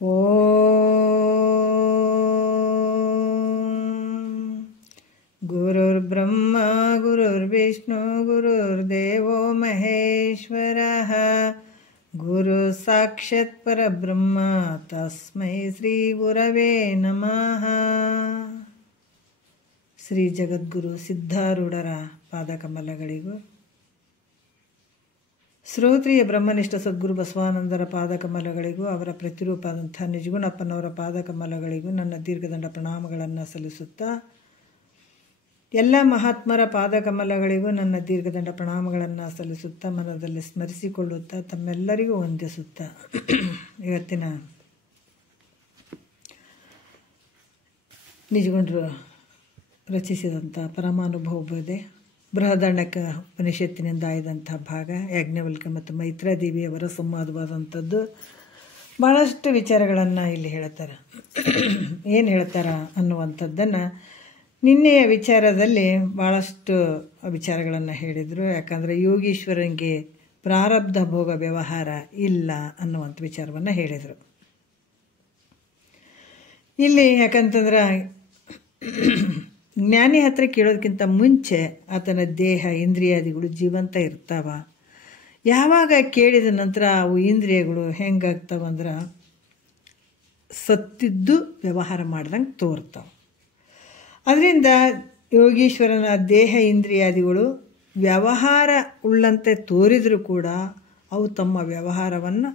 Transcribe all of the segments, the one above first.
ಓಂ ಗುರುರ್ಬ್ರಹ್ಮ ಗುರುರ್ವಿಷ್ಣು ಗುರುರ್ದೇವೋ ಮಹೇಶ್ವರಃ ಗುರು ಸಾಕ್ಷಾತ್ ಪರಬ್ರಹ್ಮ ತಸ್ಮೈ ಶ್ರೀ ಗುರವೇ ನಮಃ. ಶ್ರೀ ಜಗದ್ಗುರು ಸಿದ್ಧಾರೂಢರ ಪಾದಕಮಲಗಳಿಗೂ, ಶ್ರೋತ್ರಿಯ ಬ್ರಹ್ಮನಿಷ್ಠ ಸದ್ಗುರು ಬಸವಾನಂದರ ಪಾದಕಮಲಗಳಿಗೂ, ಅವರ ಪ್ರತಿರೂಪಾದಂಥ ನಿಜಗುಣಪ್ಪನವರ ಪಾದಕಮಲಗಳಿಗೂ ನನ್ನ ದೀರ್ಘದಂಡ ಪ್ರಣಾಮಗಳನ್ನು ಸಲ್ಲಿಸುತ್ತಾ, ಎಲ್ಲ ಮಹಾತ್ಮರ ಪಾದಕಮಲಗಳಿಗೂ ನನ್ನ ದೀರ್ಘದಂಡ ಪ್ರಣಾಮಗಳನ್ನು ಸಲ್ಲಿಸುತ್ತಾ, ಮನದಲ್ಲಿ ಸ್ಮರಿಸಿಕೊಳ್ಳುತ್ತಾ, ತಮ್ಮೆಲ್ಲರಿಗೂ ವಂದಿಸುತ್ತಾ, ಇವತ್ತಿನ ನಿಜಗುಣರು ರಚಿಸಿದಂಥ ಪರಮಾನುಭವ ಬೋಧೆ ಬೃಹದಾರಣ್ಯಕ ಉಪನಿಷತ್ತಿನಿಂದ ಆಯ್ದಂಥ ಭಾಗ, ಯಾಜ್ಞವಲ್ಕ್ಯ ಮತ್ತು ಮೈತ್ರಾದೇವಿಯವರ ಸಂವಾದವಾದಂಥದ್ದು. ಭಾಳಷ್ಟು ವಿಚಾರಗಳನ್ನು ಇಲ್ಲಿ ಹೇಳ್ತಾರೆ. ಏನು ಹೇಳ್ತಾರೆ ಅನ್ನುವಂಥದ್ದನ್ನು ನಿನ್ನೆಯ ವಿಚಾರದಲ್ಲಿ ಭಾಳಷ್ಟು ವಿಚಾರಗಳನ್ನು ಹೇಳಿದರು. ಯಾಕಂದರೆ ಯೋಗೀಶ್ವರನಿಗೆ ಪ್ರಾರಬ್ಧ ಭೋಗ ವ್ಯವಹಾರ ಇಲ್ಲ ಅನ್ನುವಂಥ ವಿಚಾರವನ್ನು ಹೇಳಿದರು. ಇಲ್ಲಿ ಯಾಕಂತಂದ್ರೆ ಜ್ಞಾನಿ ಹತ್ರ ಕೇಳೋದಕ್ಕಿಂತ ಮುಂಚೆ ಆತನ ದೇಹ ಇಂದ್ರಿಯಾದಿಗಳು ಜೀವಂತ ಇರ್ತಾವ. ಯಾವಾಗ ಕೇಳಿದ ನಂತರ ಅವು ಇಂದ್ರಿಯಗಳು ಹೆಂಗಾಗ್ತಾವಂದ್ರೆ ಸತ್ತಿದ್ದು ವ್ಯವಹಾರ ಮಾಡ್ದಂಗೆ ತೋರ್ತಾವೆ. ಅದರಿಂದ ಯೋಗೀಶ್ವರನ ದೇಹ ಇಂದ್ರಿಯಾದಿಗಳು ವ್ಯವಹಾರ ಉಳ್ಳಂತೆ ತೋರಿದರೂ ಕೂಡ ಅವು ತಮ್ಮ ವ್ಯವಹಾರವನ್ನು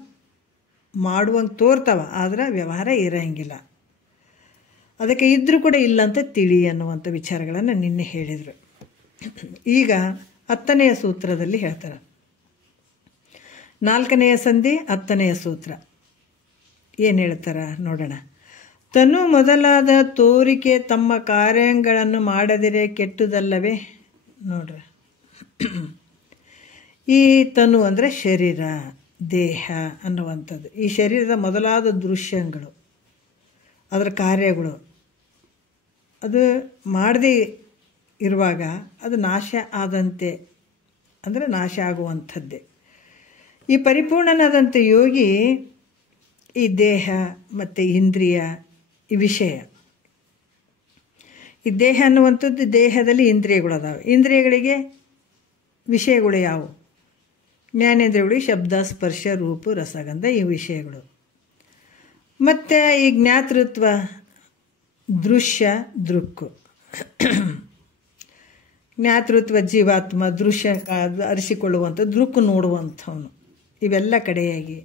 ಮಾಡುವಂಗೆ ತೋರ್ತಾವ, ಆದರೆ ವ್ಯವಹಾರ ಇರೋಂಗಿಲ್ಲ. ಅದಕ್ಕೆ ಇದ್ದರೂ ಕೂಡ ಇಲ್ಲ ಅಂತ ತಿಳಿ ಅನ್ನುವಂಥ ವಿಚಾರಗಳನ್ನು ನಿನ್ನೆ ಹೇಳಿದರು. ಈಗ 10ನೆಯ ಸೂತ್ರದಲ್ಲಿ ಹೇಳ್ತಾರೆ. 4ನೆಯ ಸಂಧಿ 10ನೆಯ ಸೂತ್ರ ಏನು ಹೇಳ್ತಾರೆ ನೋಡೋಣ. ತನು ಮೊದಲಾದ ತೋರಿಕೆ ತಮ್ಮ ಕಾರ್ಯಗಳನ್ನು ಮಾಡದಿರೇ ಕೆಟ್ಟುದಲ್ಲವೇ. ನೋಡ್ರಿ, ಈ ತನು ಅಂದರೆ ಶರೀರ, ದೇಹ ಅನ್ನುವಂಥದ್ದು. ಈ ಶರೀರದ ಮೊದಲಾದ ದೃಶ್ಯಗಳು, ಅದರ ಕಾರ್ಯಗಳು, ಅದು ಮಾಡದೇ ಇರುವಾಗ ಅದು ನಾಶ ಆದಂತೆ, ಅಂದರೆ ನಾಶ ಆಗುವಂಥದ್ದೇ. ಈ ಪರಿಪೂರ್ಣನಾದಂಥ ಯೋಗಿ ಈ ದೇಹ ಮತ್ತು ಇಂದ್ರಿಯ, ಈ ವಿಷಯ, ಈ ದೇಹ ಅನ್ನುವಂಥದ್ದು, ದೇಹದಲ್ಲಿ ಇಂದ್ರಿಯಗಳು ಅದಾವೆ. ಇಂದ್ರಿಯಗಳಿಗೆ ವಿಷಯಗಳು ಯಾವುವು? ಜ್ಞಾನೇಂದ್ರಿಯಗಳಿಗೆ ಶಬ್ದ, ಸ್ಪರ್ಶ, ರೂಪ, ರಸಗಂಧ, ಈ ವಿಷಯಗಳು. ಮತ್ತು ಈ ಜ್ಞಾತೃತ್ವ, ದೃಶ್ಯ, ದೃಕ್ಕು. ಜ್ಞಾತೃತ್ವ ಜೀವಾತ್ಮ, ದೃಶ್ಯ ಅರಿಸಿಕೊಳ್ಳುವಂಥ, ದೃಕ್ಕು ನೋಡುವಂಥವನು. ಇವೆಲ್ಲ ಕಡೆಯಾಗಿ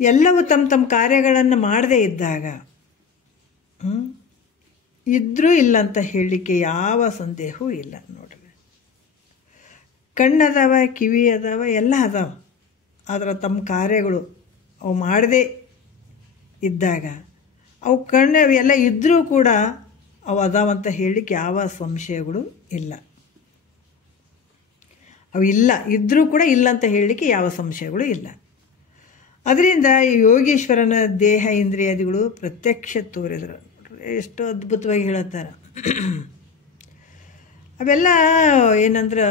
ಎಲ್ಲವೂ ತಮ್ಮ ತಮ್ಮ ಕಾರ್ಯಗಳನ್ನು ಮಾಡದೇ ಇದ್ದಾಗ ಇದ್ರೂ ಇಲ್ಲ ಅಂತ ಹೇಳಲಿಕ್ಕೆ ಯಾವ ಸಂದೇಹವೂ ಇಲ್ಲ. ನೋಡ್ರಿ, ಕಣ್ಣದಾವ, ಕಿವಿ ಅದಾವ, ಎಲ್ಲ ಅದಾವ, ಆದರೆ ತಮ್ಮ ಕಾರ್ಯಗಳು ಅವು ಮಾಡದೇ ಇದ್ದಾಗ, ಅವು ಕಣ್ಣು ಎಲ್ಲ ಇದ್ದರೂ ಕೂಡ ಅವು ಅದಾವಂತ ಹೇಳಲಿಕ್ಕೆ ಯಾವ ಸಂಶಯಗಳು ಇಲ್ಲ. ಅವು ಇಲ್ಲ ಇದ್ದರೂ ಕೂಡ ಇಲ್ಲ ಅಂತ ಹೇಳಲಿಕ್ಕೆ ಯಾವ ಸಂಶಯಗಳು ಇಲ್ಲ. ಅದರಿಂದ ಈ ಯೋಗೀಶ್ವರನ ದೇಹ ಇಂದ್ರಿಯಾದಿಗಳು ಪ್ರತ್ಯಕ್ಷ ತೋರಿದರು. ಎಷ್ಟು ಅದ್ಭುತವಾಗಿ ಹೇಳುತ್ತಾರೆ. ಅವೆಲ್ಲ ಏನಂದ್ರೆ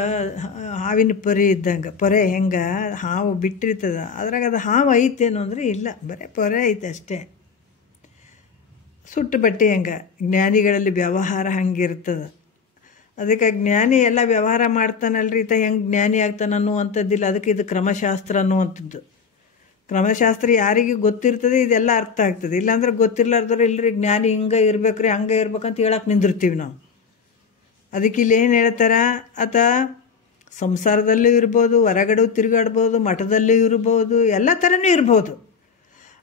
ಹಾವಿನ ಪೊರೆ ಇದ್ದಂಗೆ. ಪೊರೆ ಹೆಂಗೆ ಹಾವು ಬಿಟ್ಟಿರ್ತದ, ಅದ್ರಾಗ ಅದು ಹಾವು ಐತೇನೋ ಅಂದರೆ ಇಲ್ಲ, ಬರೀ ಪೊರೆ ಐತೆ ಅಷ್ಟೇ. ಸುಟ್ಟು ಬಟ್ಟೆ ಹೆಂಗೆ, ಜ್ಞಾನಿಗಳಲ್ಲಿ ವ್ಯವಹಾರ ಹಂಗಿರ್ತದೆ. ಅದಕ್ಕೆ ಜ್ಞಾನಿ ಎಲ್ಲ ವ್ಯವಹಾರ ಮಾಡ್ತಾನಲ್ರಿ, ಹೆಂಗೆ ಜ್ಞಾನಿ ಆಗ್ತಾನೆ ಅನ್ನುವಂಥದ್ದಿಲ್ಲ. ಅದಕ್ಕೆ ಇದು ಕ್ರಮಶಾಸ್ತ್ರ ಅನ್ನುವಂಥದ್ದು. ಕ್ರಮಶಾಸ್ತ್ರ ಯಾರಿಗೆ ಗೊತ್ತಿರ್ತದೆ ಇದೆಲ್ಲ ಅರ್ಥ ಆಗ್ತದೆ. ಇಲ್ಲಾಂದ್ರೆ ಗೊತ್ತಿರ್ಲಾರ್ದವ್ರು ಇಲ್ಲರಿ ಜ್ಞಾನಿ ಹಿಂಗೆ ಇರ್ಬೇಕ್ರಿ, ಹಂಗೆ ಇರ್ಬೇಕಂತ ಹೇಳಕ್ಕೆ ನಿಂದಿರ್ತೀವಿ ನಾವು. ಅದಕ್ಕೆ ಇಲ್ಲಿ ಏನು ಹೇಳ್ತಾರ, ಆತ ಸಂಸಾರದಲ್ಲೂ ಇರ್ಬೋದು, ಹೊರಗಡೆ ತಿರುಗಾಡ್ಬೋದು, ಮಠದಲ್ಲೂ ಇರ್ಬೋದು, ಎಲ್ಲ ಥರನೂ ಇರ್ಬೋದು.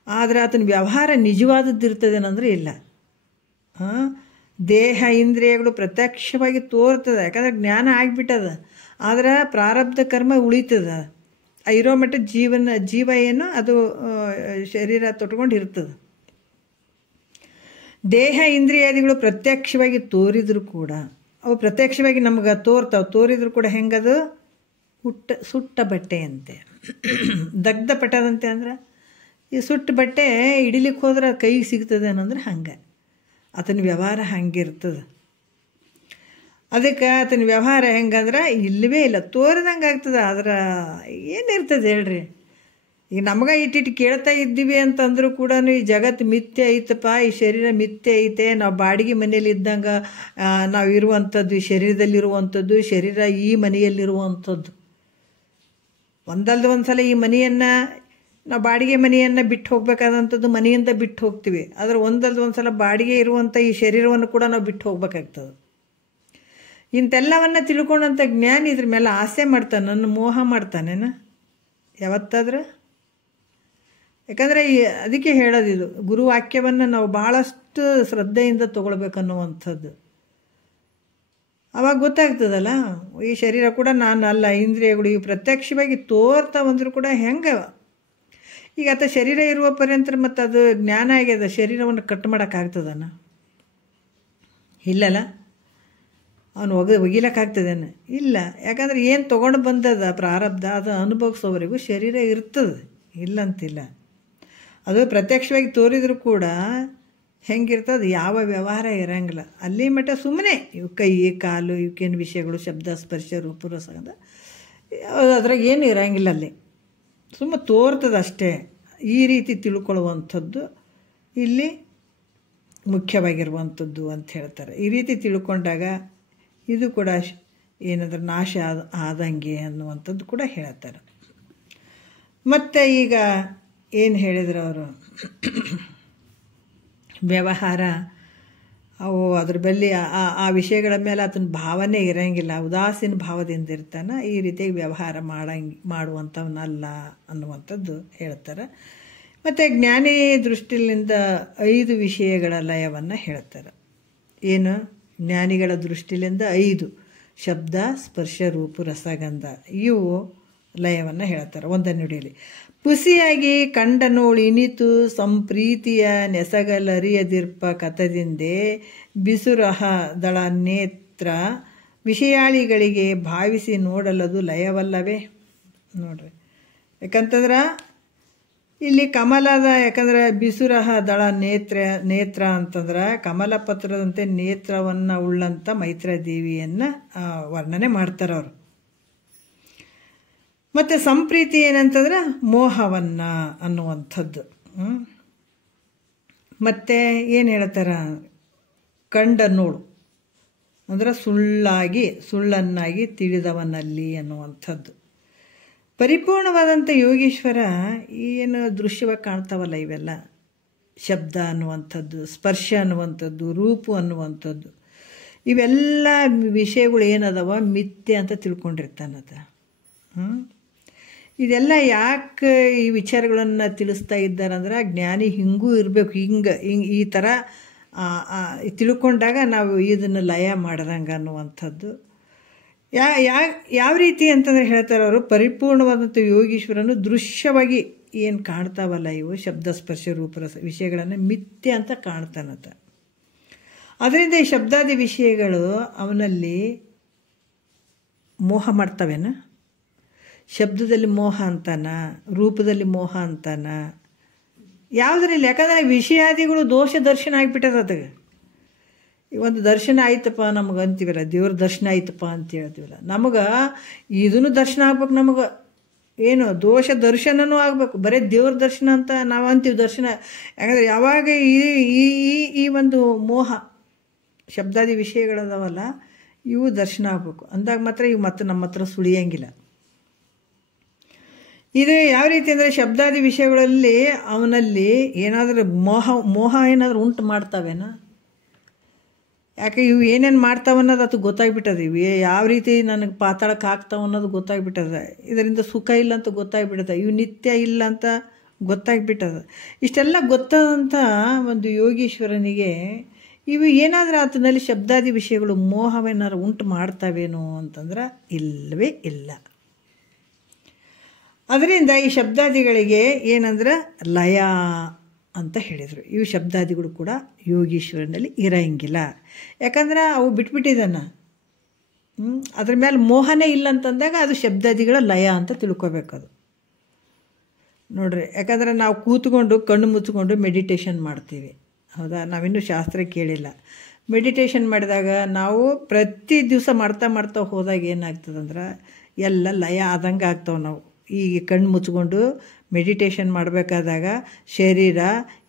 ಆದರೆ ಆತನ ವ್ಯವಹಾರ ನಿಜವಾದದ್ದು ಇರ್ತದೇನಂದ್ರೆ ಇಲ್ಲ. ದೇಹ ಇಂದ್ರಿಯಗಳು ಪ್ರತ್ಯಕ್ಷವಾಗಿ ತೋರ್ತದೆ, ಯಾಕಂದ್ರೆ ಜ್ಞಾನ ಆಗಿಬಿಟ್ಟದ. ಆದರೆ ಪ್ರಾರಬ್ಧ ಕರ್ಮ ಉಳಿತದ. ಇರೋ ಮಟ್ಟ ಜೀವ ಏನು ಅದು ಶರೀರ ತೊಟ್ಕೊಂಡು ಇರ್ತದೆ. ದೇಹ ಇಂದ್ರಿಯಾದಿಗಳು ಪ್ರತ್ಯಕ್ಷವಾಗಿ ತೋರಿದ್ರು ಕೂಡ ಅವು ಪ್ರತ್ಯಕ್ಷವಾಗಿ ನಮ್ಗೆ ತೋರಿದ್ರು ಕೂಡ ಹೆಂಗದು ಸುಟ್ಟ ಬಟ್ಟೆಯಂತೆ, ದಗ್ಧ ಪಟ್ಟದಂತೆ. ಅಂದ್ರೆ ಈ ಸುಟ್ಟ ಬಟ್ಟೆ ಹಿಡಿಲಿಕ್ಕೆ ಹೋದ್ರೆ ಕೈಗೆ ಸಿಗ್ತದೆ ಅನ್ನೋದ್ರೆ ಹಂಗೆ ಆತನ ವ್ಯವಹಾರ ಹಂಗಿರ್ತದೆ. ಅದಕ್ಕೆ ಆತನ ವ್ಯವಹಾರ ಹೆಂಗಂದ್ರೆ ಇಲ್ಲವೇ ಇಲ್ಲ, ತೋರಿದಂಗೆ ಆಗ್ತದೆ. ಆದ್ರೆ ಏನಿರ್ತದೆ ಹೇಳ್ರಿ, ಈಗ ನಮಗೆ ಇಟ್ಟಿಟ್ಟು ಕೇಳ್ತಾ ಇದ್ದೀವಿ ಅಂತಂದ್ರೂ ಕೂಡ ಈ ಜಗತ್ತು ಮಿಥ್ಯೆ ಐತಪ್ಪ, ಈ ಶರೀರ ಮಿಥ್ಯೆ ಐತೆ, ನಾವು ಬಾಡಿಗೆ ಮನೆಯಲ್ಲಿ ಇದ್ದಂಗೆ ನಾವು ಇರುವಂಥದ್ದು, ಈ ಶರೀರದಲ್ಲಿರುವಂಥದ್ದು, ಶರೀರ ಈ ಮನೆಯಲ್ಲಿರುವಂಥದ್ದು. ಒಂದಲ್ದ ಒಂದು ಸಲ ಈ ಮನೆಯನ್ನು ನಾವು ಬಾಡಿಗೆ ಮನೆಯನ್ನು ಬಿಟ್ಟು ಹೋಗ್ಬೇಕಾದಂಥದ್ದು ಮನೆಯಿಂದ ಬಿಟ್ಟು ಹೋಗ್ತೀವಿ. ಆದರೆ ಒಂದಲ್ದ ಒಂದು ಸಲ ಬಾಡಿಗೆ ಇರುವಂಥ ಈ ಶರೀರವನ್ನು ಕೂಡ ನಾವು ಬಿಟ್ಟು ಹೋಗ್ಬೇಕಾಗ್ತದೆ. ಇಂಥೆಲ್ಲವನ್ನು ತಿಳ್ಕೊಂಡಂಥ ಜ್ಞಾನಿ ಇದ್ರ ಮೇಲೆ ಆಸೆ ಮಾಡ್ತಾನೆ, ನನ್ನ ಮೋಹ ಮಾಡ್ತಾನೇನ ಯಾವತ್ತಾದ್ರೆ. ಯಾಕಂದರೆ ಅದಕ್ಕೆ ಹೇಳೋದಿದು, ಗುರುವಾಕ್ಯವನ್ನು ನಾವು ಭಾಳಷ್ಟು ಶ್ರದ್ಧೆಯಿಂದ ತೊಗೊಳ್ಬೇಕನ್ನುವಂಥದ್ದು. ಅವಾಗ ಗೊತ್ತಾಗ್ತದಲ್ಲ, ಈ ಶರೀರ ಕೂಡ ನಾನು ಅಲ್ಲ, ಇಂದ್ರಿಯಗಳು ಇವು ಪ್ರತ್ಯಕ್ಷವಾಗಿ ತೋರ್ತಾ ಬಂದರೂ ಕೂಡ ಹೆಂಗೆ. ಈಗ ಆತ ಶರೀರ ಇರುವ ಪರ್ಯಂತರ ಮತ್ತು ಅದು ಜ್ಞಾನ ಆಗ್ಯದ, ಶರೀರವನ್ನು ಕಟ್ ಮಾಡೋಕ್ಕಾಗ್ತದನ? ಇಲ್ಲಲ್ಲ, ಅವನು ಒಗಿಲಕ್ಕಾಗ್ತದೇನು? ಇಲ್ಲ. ಯಾಕಂದ್ರೆ ಏನು ತೊಗೊಂಡು ಬಂದದ ಪ್ರಾರಬ್ಧ ಅದು ಅನುಭವಿಸೋವರೆಗೂ ಶರೀರ ಇರ್ತದೆ, ಇಲ್ಲಂತಿಲ್ಲ. ಅದು ಪ್ರತ್ಯಕ್ಷವಾಗಿ ತೋರಿದರೂ ಕೂಡ ಹೆಂಗಿರ್ತದೆ, ಯಾವ ವ್ಯವಹಾರ ಇರೋಂಗಿಲ್ಲ. ಅಲ್ಲಿ ಮಟ್ಟ ಸುಮ್ಮನೆ ಇವು ಕೈ ಕಾಲು ಇವಕ್ಕೇನು ವಿಷಯಗಳು, ಶಬ್ದ ಸ್ಪರ್ಶ ರೂಪ ರಸಗಂಧ ಅದ್ರಾಗ ಏನು ಇರೋಂಗಿಲ್ಲ, ಅಲ್ಲಿ ಸುಮ್ಮನೆ ತೋರ್ತದೆ ಅಷ್ಟೇ. ಈ ರೀತಿ ತಿಳ್ಕೊಳ್ಳುವಂಥದ್ದು ಇಲ್ಲಿ ಮುಖ್ಯವಾಗಿರುವಂಥದ್ದು ಅಂತ ಹೇಳ್ತಾರೆ. ಈ ರೀತಿ ತಿಳ್ಕೊಂಡಾಗ ಇದು ಕೂಡ ಏನಂದ್ರೆ ನಾಶ ಆದಂಗೆ ಅನ್ನುವಂಥದ್ದು ಕೂಡ ಹೇಳ್ತಾರೆ. ಮತ್ತು ಈಗ ಏನು ಹೇಳಿದ್ರು ಅವರು, ವ್ಯವಹಾರ ಅವು ಅದ್ರ ಬಳಿ ಆ ವಿಷಯಗಳ ಮೇಲೆ ಆತನ ಭಾವನೆ ಇರೋಂಗಿಲ್ಲ, ಉದಾಸೀನ ಭಾವದಿಂದ ಇರ್ತಾನೆ. ಈ ರೀತಿಯಾಗಿ ವ್ಯವಹಾರ ಮಾಡುವಂಥವನಲ್ಲ ಅನ್ನುವಂಥದ್ದು ಹೇಳ್ತಾರೆ. ಮತ್ತು ಜ್ಞಾನಿ ದೃಷ್ಟಿಯಿಂದ 5 ವಿಷಯಗಳ ಲಯವನ್ನು ಹೇಳ್ತಾರೆ. ಏನು? ಜ್ಞಾನಿಗಳ ದೃಷ್ಟಿಯಿಂದ 5 ಶಬ್ದ ಸ್ಪರ್ಶ ರೂಪ ರಸಗಂಧ ಇವು ಲಯವನ್ನು ಹೇಳ್ತಾರೆ. ಒಂದನೇ ನುಡಿಯಲ್ಲಿ ಪುಸಿಯಾಗಿ ಕಂಡ ನೋಳು ಇನಿತು ಸಂಪ್ರೀತಿಯ ನೆಸಗಲರಿಯದಿರ್ಪ ಕಥದಿಂದೆ ಬಿಸುರಹ ದಳ ನೇತ್ರ ವಿಷಯಾಳಿಗಳಿಗೆ ಭಾವಿಸಿ ನೋಡಲದು ಲಯವಲ್ಲವೇ. ನೋಡ್ರಿ, ಯಾಕಂತಂದ್ರೆ ಇಲ್ಲಿ ಕಮಲದ, ಯಾಕಂದ್ರೆ ಬಿಸುರಹ ದಳ ನೇತ್ರ ಅಂತಂದ್ರೆ ಕಮಲ ಪತ್ರದಂತೆ ನೇತ್ರವನ್ನು ಉಳ್ಳಂಥ ಮೈತ್ರಾದೇವಿಯನ್ನು ವರ್ಣನೆ ಮಾಡ್ತಾರೆ ಅವರು. ಮತ್ತು ಸಂಪ್ರೀತಿ ಏನಂತಂದ್ರೆ ಮೋಹವನ್ನು ಅನ್ನುವಂಥದ್ದು. ಮತ್ತು ಏನು ಹೇಳ್ತಾರ, ಕಂಡ ನೋಡು ಅಂದ್ರೆ ಸುಳ್ಳನ್ನಾಗಿ ತಿಳಿದವನಲ್ಲಿ ಅನ್ನುವಂಥದ್ದು. ಪರಿಪೂರ್ಣವಾದಂಥ ಯೋಗೀಶ್ವರ ಏನು ದೃಶ್ಯವಾಗಿ ಕಾಣ್ತಾವಲ್ಲ, ಇವೆಲ್ಲ ಶಬ್ದ ಅನ್ನುವಂಥದ್ದು, ಸ್ಪರ್ಶ ಅನ್ನುವಂಥದ್ದು, ರೂಪ ಅನ್ನುವಂಥದ್ದು, ಇವೆಲ್ಲ ವಿಷಯಗಳು ಏನದವ ಮಿಥ್ಯೆ ಅಂತ ತಿಳ್ಕೊಂಡಿರ್ತಾನದ. ಇದೆಲ್ಲ ಯಾಕೆ ಈ ವಿಚಾರಗಳನ್ನು ತಿಳಿಸ್ತಾ ಇದ್ದಾರಂದ್ರೆ, ಜ್ಞಾನಿ ಹಿಂಗೂ ಇರಬೇಕು, ಈ ಥರ ತಿಳ್ಕೊಂಡಾಗ ನಾವು ಇದನ್ನು ಲಯ ಮಾಡ್ದಂಗೆ ಅನ್ನುವಂಥದ್ದು. ಯಾವ ರೀತಿ ಅಂತಂದರೆ ಹೇಳ್ತಾರೆ ಅವರು, ಪರಿಪೂರ್ಣವಾದಂಥ ಯೋಗೀಶ್ವರನು ದೃಶ್ಯವಾಗಿ ಏನು ಕಾಣ್ತಾವಲ್ಲ ಇವು ಶಬ್ದ ಸ್ಪರ್ಶ ರೂಪರಸ ವಿಷಯಗಳನ್ನು ಮಿಥ್ಯೆ ಅಂತ ಕಾಣ್ತಾನಂತ. ಅದರಿಂದ ಈ ಶಬ್ದಾದಿ ವಿಷಯಗಳು ಅವನಲ್ಲಿ ಮೋಹ ಮಾಡ್ತವೇನ? ಶಬ್ದದಲ್ಲಿ ಮೋಹ ಅಂತಾನ, ರೂಪದಲ್ಲಿ ಮೋಹ ಅಂತಾನ, ಯಾವುದರಲ್ಲಿ? ಯಾಕಂದರೆ ವಿಷಯಾದಿಗಳು ದೋಷ ದರ್ಶನ ಆಗಿಬಿಟ್ಟದ. ಅದಾಗ ಒಂದು ದರ್ಶನ ಆಯ್ತಪ್ಪ ನಮಗೆ ಅಂತೀವಲ್ಲ, ದೇವ್ರ ದರ್ಶನ ಆಯ್ತಪ್ಪ ಅಂತ ಹೇಳ್ತೀವಲ್ಲ, ನಮಗೆ ಇದನ್ನು ದರ್ಶನ ಆಗ್ಬೇಕು. ನಮಗೆ ಏನು ದೋಷ ದರ್ಶನವೂ ಆಗಬೇಕು, ಬರೀ ದೇವ್ರ ದರ್ಶನ ಅಂತ ನಾವು ಅಂತೀವಿ ದರ್ಶನ. ಯಾಕಂದರೆ ಯಾವಾಗ ಈ ಒಂದು ಮೋಹ ಶಬ್ದಾದಿ ವಿಷಯಗಳದಾವಲ್ಲ ಇವು ದರ್ಶನ ಆಗಬೇಕು ಅಂದಾಗ ಮಾತ್ರ ಇವು ಮತ್ತೆ ನಮ್ಮ ಹತ್ರ ಸುಳಿಯಂಗಿಲ್ಲ. ಇದು ಯಾವ ರೀತಿ ಅಂದರೆ, ಶಬ್ದಾದಿ ವಿಷಯಗಳಲ್ಲಿ ಅವನಲ್ಲಿ ಏನಾದರೂ ಮೋಹ ಏನಾದರೂ ಉಂಟು ಮಾಡ್ತಾವೇನ? ಯಾಕೆ ಇವು ಏನೇನು ಮಾಡ್ತಾವನ್ನೋದು ಅದು ಗೊತ್ತಾಗ್ಬಿಟ್ಟದೆ. ಇವು ಯಾವ ರೀತಿ ನನಗೆ ಪಾತಾಳಕ್ಕೆ ಹಾಕ್ತಾವ ಅನ್ನೋದು ಗೊತ್ತಾಗ್ಬಿಟ್ಟದೆ. ಇದರಿಂದ ಸುಖ ಇಲ್ಲ ಅಂತ ಗೊತ್ತಾಗ್ಬಿಟ್ಟದೆ, ಇವು ನಿತ್ಯ ಇಲ್ಲ ಅಂತ ಗೊತ್ತಾಗ್ಬಿಟ್ಟದೆ. ಇಷ್ಟೆಲ್ಲ ಗೊತ್ತಾದಂಥ ಒಂದು ಯೋಗೀಶ್ವರನಿಗೆ ಇವು ಏನಾದರೂ ಆತನಲ್ಲಿ ಶಬ್ದಾದಿ ವಿಷಯಗಳು ಮೋಹವೇನಾದ್ರು ಉಂಟು ಮಾಡ್ತಾವೇನೋ ಅಂತಂದ್ರೆ ಇಲ್ಲವೇ ಇಲ್ಲ. ಅದರಿಂದ ಈ ಶಬ್ದಾದಿಗಳಿಗೆ ಏನಂದ್ರೆ ಲಯ ಅಂತ ಹೇಳಿದರು. ಇವು ಶಬ್ದಾದಿಗಳು ಕೂಡ ಯೋಗೀಶ್ವರನಲ್ಲಿ ಇರೋಂಗಿಲ್ಲ. ಯಾಕಂದ್ರೆ ಅವು ಬಿಟ್ಬಿಟ್ಟಿದ್ದಾನ, ಅದ್ರ ಮೇಲೆ ಮೋಹನೇ ಇಲ್ಲ ಅಂತಂದಾಗ ಅದು ಶಬ್ದಾದಿಗಳ ಲಯ ಅಂತ ತಿಳ್ಕೊಬೇಕದು. ನೋಡ್ರಿ, ಯಾಕಂದರೆ ನಾವು ಕೂತ್ಕೊಂಡು ಕಣ್ಣು ಮುಚ್ಕೊಂಡು ಮೆಡಿಟೇಷನ್ ಮಾಡ್ತೀವಿ, ಹೌದಾ? ನಾವಿನ್ನೂ ಶಾಸ್ತ್ರ ಕೇಳಿಲ್ಲ. ಮೆಡಿಟೇಷನ್ ಮಾಡಿದಾಗ ನಾವು ಪ್ರತಿ ದಿವಸ ಮಾಡ್ತಾ ಹೋದಾಗ ಏನಾಗ್ತದಂದ್ರೆ ಎಲ್ಲ ಲಯ ಆದಂಗೆ ಆಗ್ತಾವೆ. ನಾವು ಈಗ ಕಣ್ಣು ಮುಚ್ಕೊಂಡು ಮೆಡಿಟೇಷನ್ ಮಾಡಬೇಕಾದಾಗ ಶರೀರ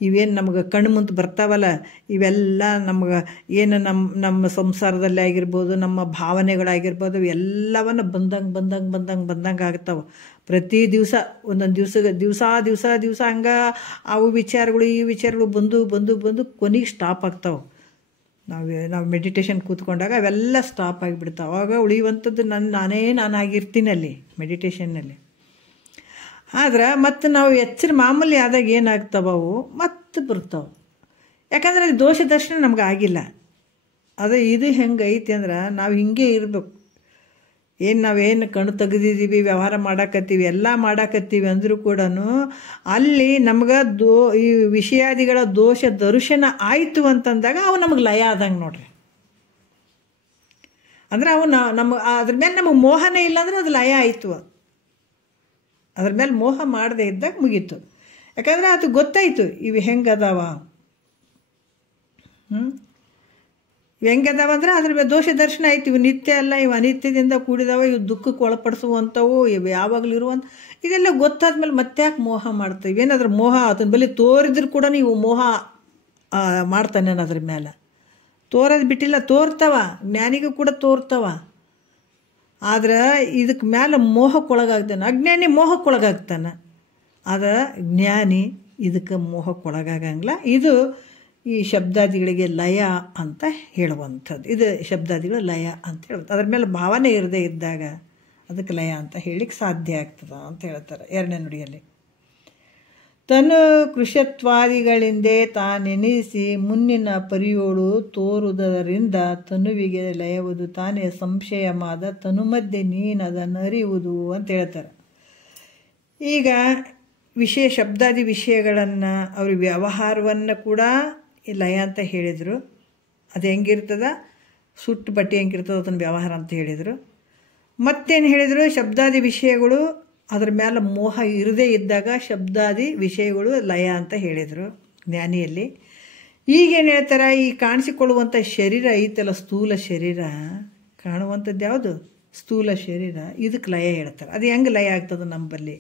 ಇವೇನು ನಮ್ಗೆ ಕಣ್ಣು ಮುಂದೆ ಬರ್ತಾವಲ್ಲ, ಇವೆಲ್ಲ ನಮ್ಗೆ ಏನು ನಮ್ಮ ಸಂಸಾರದಲ್ಲಿ ಆಗಿರ್ಬೋದು, ನಮ್ಮ ಭಾವನೆಗಳಾಗಿರ್ಬೋದು, ಎಲ್ಲವನ್ನು ಬಂದಂಗೆ ಆಗ್ತಾವೆ. ಪ್ರತಿ ದಿವಸ ಒಂದೊಂದು ದಿವಸ ಹಂಗೆ ಅವು ವಿಚಾರಗಳು ಈ ವಿಚಾರಗಳು ಬಂದು ಕೊನೆಗೆ ಸ್ಟಾಪ್ ಆಗ್ತಾವೆ. ನಾವು ಮೆಡಿಟೇಷನ್ ಕೂತ್ಕೊಂಡಾಗ ಅವೆಲ್ಲ ಸ್ಟಾಪ್ ಆಗಿಬಿಡ್ತಾವೆ. ಆವಾಗ ಉಳಿಯುವಂಥದ್ದು ನಾನಾಗಿರ್ತೀನಿ ಅಲ್ಲಿ ಮೆಡಿಟೇಷನ್ನಲ್ಲಿ. ಆದ್ರೆ ಮತ್ತು ನಾವು ಎಚ್ಚರ ಮಾಮೂಲಿ ಆದಾಗ ಏನಾಗ್ತಾವೆ, ಅವು ಮತ್ತೆ ಬರ್ತಾವೆ. ಯಾಕಂದ್ರೆ ಅದು ದೋಷ ದರ್ಶನ ನಮ್ಗೆ ಆಗಿಲ್ಲ. ಇದು ಹೆಂಗೆ ಐತಿ ಅಂದ್ರೆ ನಾವು ಹಿಂಗೆ ಇರಬೇಕು. ನಾವೇನು ಕಣ್ಣು ತೆಗೆದಿದ್ದೀವಿ, ವ್ಯವಹಾರ ಮಾಡಾಕತ್ತೀವಿ, ಎಲ್ಲ ಮಾಡಾಕತ್ತೀವಿ ಅಂದರೂ ಕೂಡ ಅಲ್ಲಿ ನಮ್ಗೆ ಈ ವಿಷಯಾದಿಗಳ ದೋಷ ದರ್ಶನ ಆಯಿತು ಅಂತಂದಾಗ ಅವು ನಮಗೆ ಲಯ ಆದಂಗೆ ನೋಡ್ರಿ. ಅಂದ್ರೆ ಅವು ಅದ್ರ ಮೇಲೆ ನಮಗೆ ಮೋಹನೇ ಇಲ್ಲಾಂದ್ರೆ ಅದು ಲಯ ಆಯಿತು. ಅದ್ರ ಮೇಲೆ ಮೋಹ ಮಾಡದೇ ಇದ್ದಾಗ ಮುಗೀತು. ಯಾಕಂದ್ರೆ ಅದು ಗೊತ್ತಾಯಿತು ಇವು ಹೆಂಗದಾವ, ಇವು ಹೆಂಗದಾವ ಅಂದ್ರೆ ಅದ್ರ ಮೇಲೆ ದೋಷ ದರ್ಶನ ಆಯ್ತು. ಇವು ನಿತ್ಯ ಅಲ್ಲ, ಇವು ಅನಿತ್ಯದಿಂದ ಕೂಡಿದಾವ, ಇವು ದುಃಖಕ್ಕೆ ಒಳಪಡಿಸುವಂಥವು, ಇವು ಯಾವಾಗಲೂ ಇರುವಂಥ, ಇದೆಲ್ಲ ಗೊತ್ತಾದ್ಮೇಲೆ ಮತ್ತೆ ಯಾಕೆ ಮೋಹ ಮಾಡ್ತೀವಿ? ಏನಾದ್ರೂ ಮೋಹ ಅದನ್ನ ಬಳಿ ತೋರಿದ್ರು ಕೂಡ ನೀವು ಮೋಹ ಮಾಡ್ತಾನೆ ಅದ್ರ ಮೇಲೆ. ತೋರೋದು ಬಿಟ್ಟಿಲ್ಲ, ತೋರ್ತಾವ, ಜ್ಞಾನಿಗೂ ಕೂಡ ತೋರ್ತಾವ. ಆದ್ರೆ ಇದಕ್ಕೆ ಮೇಲೆ ಮೋಹಕ್ಕೊಳಗಾಗ್ತಾನೆ. ಅಜ್ಞಾನಿ ಮೋಹಕ್ಕೊಳಗಾಗ್ತಾನೆ. ಆದ್ರೆ ಜ್ಞಾನಿ ಇದಕ್ಕೆ ಮೋಹಕ್ಕೊಳಗಾಗಂಗಿಲ್ಲ. ಇದು ಈ ಶಬ್ದಾದಿಗಳಿಗೆ ಲಯ ಅಂತ ಹೇಳುವಂಥದ್ದು. ಇದು ಶಬ್ದಾದಿಗಳ ಲಯ ಅಂತ ಹೇಳುತ್ತೆ. ಅದ್ರ ಮೇಲೆ ಭಾವನೆ ಇರದೇ ಇದ್ದಾಗ ಅದಕ್ಕೆ ಲಯ ಅಂತ ಹೇಳಲಿಕ್ಕೆ ಸಾಧ್ಯ ಆಗ್ತದ ಅಂತ ಹೇಳ್ತಾರೆ 2ನೇ ನುಡಿಯಲ್ಲಿ. ತನು ಕೃಷತ್ವಾದಿಗಳಿಂದೇ ತಾನೆನಿಸಿ ಮುನ್ನಿನ ಪರಿಯೋಳು ತೋರುವುದರಿಂದ ತನುವಿಗೆ ಲಯವುದು ತಾನೇ ಸಂಶಯಮಾದ ತನು ಮಧ್ಯೆ ನೀನದನ್ನರಿಯುವುದು ಅಂತ ಹೇಳ್ತಾರೆ. ಈಗ ಶಬ್ದಾದಿ ವಿಷಯಗಳನ್ನು ಅವ್ರ ವ್ಯವಹಾರವನ್ನು ಕೂಡ ಲಯ ಅಂತ ಹೇಳಿದರು. ಅದು ಹೆಂಗಿರ್ತದ, ಸುಟ್ಟು ಬಟ್ಟೆ ಹೆಂಗಿರ್ತದೆ ಅದನ್ನು ವ್ಯವಹಾರ ಅಂತ ಹೇಳಿದರು. ಮತ್ತೇನು ಹೇಳಿದರು, ಶಬ್ದಾದಿ ವಿಷಯಗಳು ಅದ್ರ ಮೇಲೆ ಮೋಹ ಇರದೇ ಇದ್ದಾಗ ಶಬ್ದಾದಿ ವಿಷಯಗಳು ಲಯ ಅಂತ ಹೇಳಿದರು ಜ್ಞಾನಿಯಲ್ಲಿ. ಈಗೇನು ಹೇಳ್ತಾರೆ, ಈ ಕಾಣಿಸಿಕೊಳ್ಳುವಂಥ ಶರೀರ ಐತಲ್ಲ, ಸ್ಥೂಲ ಶರೀರ ಕಾಣುವಂಥದ್ದು ಯಾವುದು ಸ್ಥೂಲ ಶರೀರ, ಇದಕ್ಕೆ ಲಯ ಹೇಳ್ತಾರೆ. ಅದು ಹೆಂಗೆ ಲಯ ಆಗ್ತದೆ ನಂಬಲ್ಲಿ?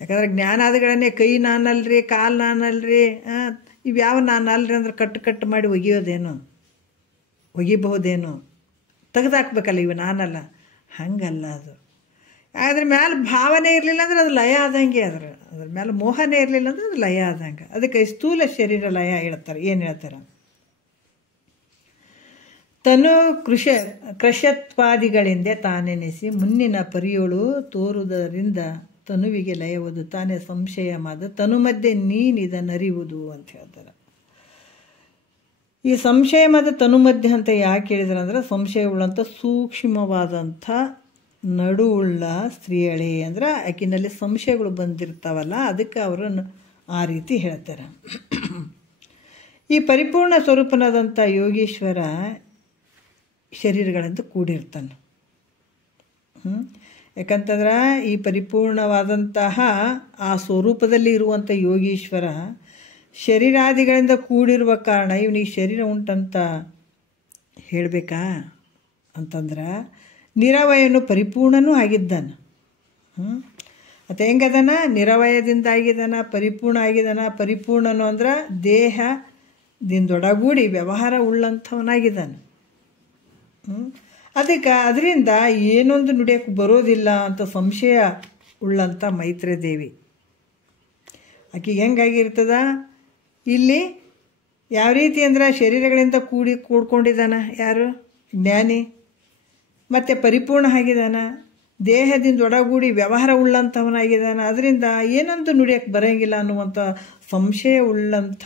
ಯಾಕಂದ್ರೆ ಜ್ಞಾನಾದಿಗಳನ್ನೇ ಕೈ ನಾನಲ್ರಿ, ಕಾಲು ನಾನಲ್ರಿ, ಇವ್ಯಾವ ನಾನಲ್ರಿ ಅಂದ್ರೆ ಕಟ್ಟು ಮಾಡಿ ಒಗಿಬಹುದೇನು? ತೆಗೆದಾಕ್ಬೇಕಲ್ಲ, ಇವು ನಾನಲ್ಲ. ಹಂಗಲ್ಲ ಅದು. ಅದ್ರ ಮೇಲೆ ಭಾವನೆ ಇರಲಿಲ್ಲ ಅಂದ್ರೆ ಅದು ಲಯ ಆದಂಗೆ. ಅದ್ರ ಮೇಲೆ ಮೋಹನೆ ಇರಲಿಲ್ಲ ಅಂದ್ರೆ ಅದು ಲಯ ಆದಂಗೆ. ಅದಕ್ಕೆ ಸ್ಥೂಲ ಶರೀರ ಲಯ ಹೇಳ್ತಾರೆ. ಏನು ಹೇಳ್ತಾರೆ, ತನು ಕೃಷತ್ವಾದಿಗಳಿಂದ ತಾನೆನಿಸಿ ಮುನ್ನಿನ ಪರಿಯೋಳು ತೋರುವುದರಿಂದ ತನುವಿಗೆ ಲಯವುದು ತಾನೇ ಸಂಶಯಮಾದ ತನು ಮಧ್ಯೆ ನೀನಿದನ್ನರಿಯುವುದು ಅಂತ ಹೇಳ್ತಾರೆ. ಈ ಸಂಶಯಮಾದ ತನು ಮಧ್ಯೆ ಅಂತ ಯಾಕೆ ಹೇಳಿದ್ರೆ ಅಂದ್ರೆ, ಸಂಶಯವುಳ್ಳಂಥ ಸೂಕ್ಷ್ಮವಾದಂಥ ನಡುವುಳ್ಳ ಸ್ತ್ರೀಯಳೆ ಅಂದ್ರೆ ಆಕಿನಲ್ಲಿ ಸಂಶಯಗಳು ಬಂದಿರ್ತಾವಲ್ಲ, ಅದಕ್ಕೆ ಅವರನ್ನು ಆ ರೀತಿ ಹೇಳ್ತಾರೆ. ಈ ಪರಿಪೂರ್ಣ ಸ್ವರೂಪನಾದಂಥ ಯೋಗೀಶ್ವರ ಶರೀರಗಳಿಂದ ಕೂಡಿರ್ತಾನೆ. ಯಾಕಂತಂದ್ರೆ ಈ ಪರಿಪೂರ್ಣವಾದಂತಹ ಆ ಸ್ವರೂಪದಲ್ಲಿ ಇರುವಂಥ ಯೋಗೀಶ್ವರ ಶರೀರಾದಿಗಳಿಂದ ಕೂಡಿರುವ ಕಾರಣ ಇವನಿಗೆ ಶರೀರ ಉಂಟಂತ ಹೇಳಬೇಕಾ ಅಂತಂದ್ರೆ, ನಿರವಯನು ಪರಿಪೂರ್ಣನೂ ಆಗಿದ್ದಾನೆ. ಮತ್ತು ಹೆಂಗದಾನ, ನಿರವಯದಿಂದ ಆಗಿದ್ದಾನ, ಪರಿಪೂರ್ಣ ಆಗಿದ್ದಾನ. ಪರಿಪೂರ್ಣನು ಅಂದ್ರೆ ದೇಹದಿಂದೊಡಗೂಡಿ ವ್ಯವಹಾರ ಉಳ್ಳಂಥವನಾಗಿದ್ದಾನೆ. ಅದಕ್ಕೆ ಅದರಿಂದ ಏನೊಂದು ನುಡಿಯೋಕ್ಕೆ ಬರೋದಿಲ್ಲ ಅಂತ ಸಂಶಯ ಉಳ್ಳಂಥ ಮೈತ್ರೇದೇವಿ. ಆಕೆಗೆ ಹೆಂಗಾಗಿರ್ತದ, ಇಲ್ಲಿ ಯಾವ ರೀತಿ ಅಂದ್ರೆ ಶರೀರಗಳಿಂದ ಕೂಡ್ಕೊಂಡಿದ್ದಾನ ಯಾರು ಜ್ಞಾನಿ, ಮತ್ತು ಪರಿಪೂರ್ಣ ಆಗಿದ್ದಾನ, ದೇಹದಿಂದ ಒಡಗೂಡಿ ವ್ಯವಹಾರ ಉಳ್ಳಂಥವನಾಗಿದ್ದಾನೆ. ಅದರಿಂದ ಏನಂತೂ ನುಡಿಯೋಕ್ಕೆ ಬರೋಂಗಿಲ್ಲ ಅನ್ನುವಂಥ ಸಂಶಯ ಉಳ್ಳಂಥ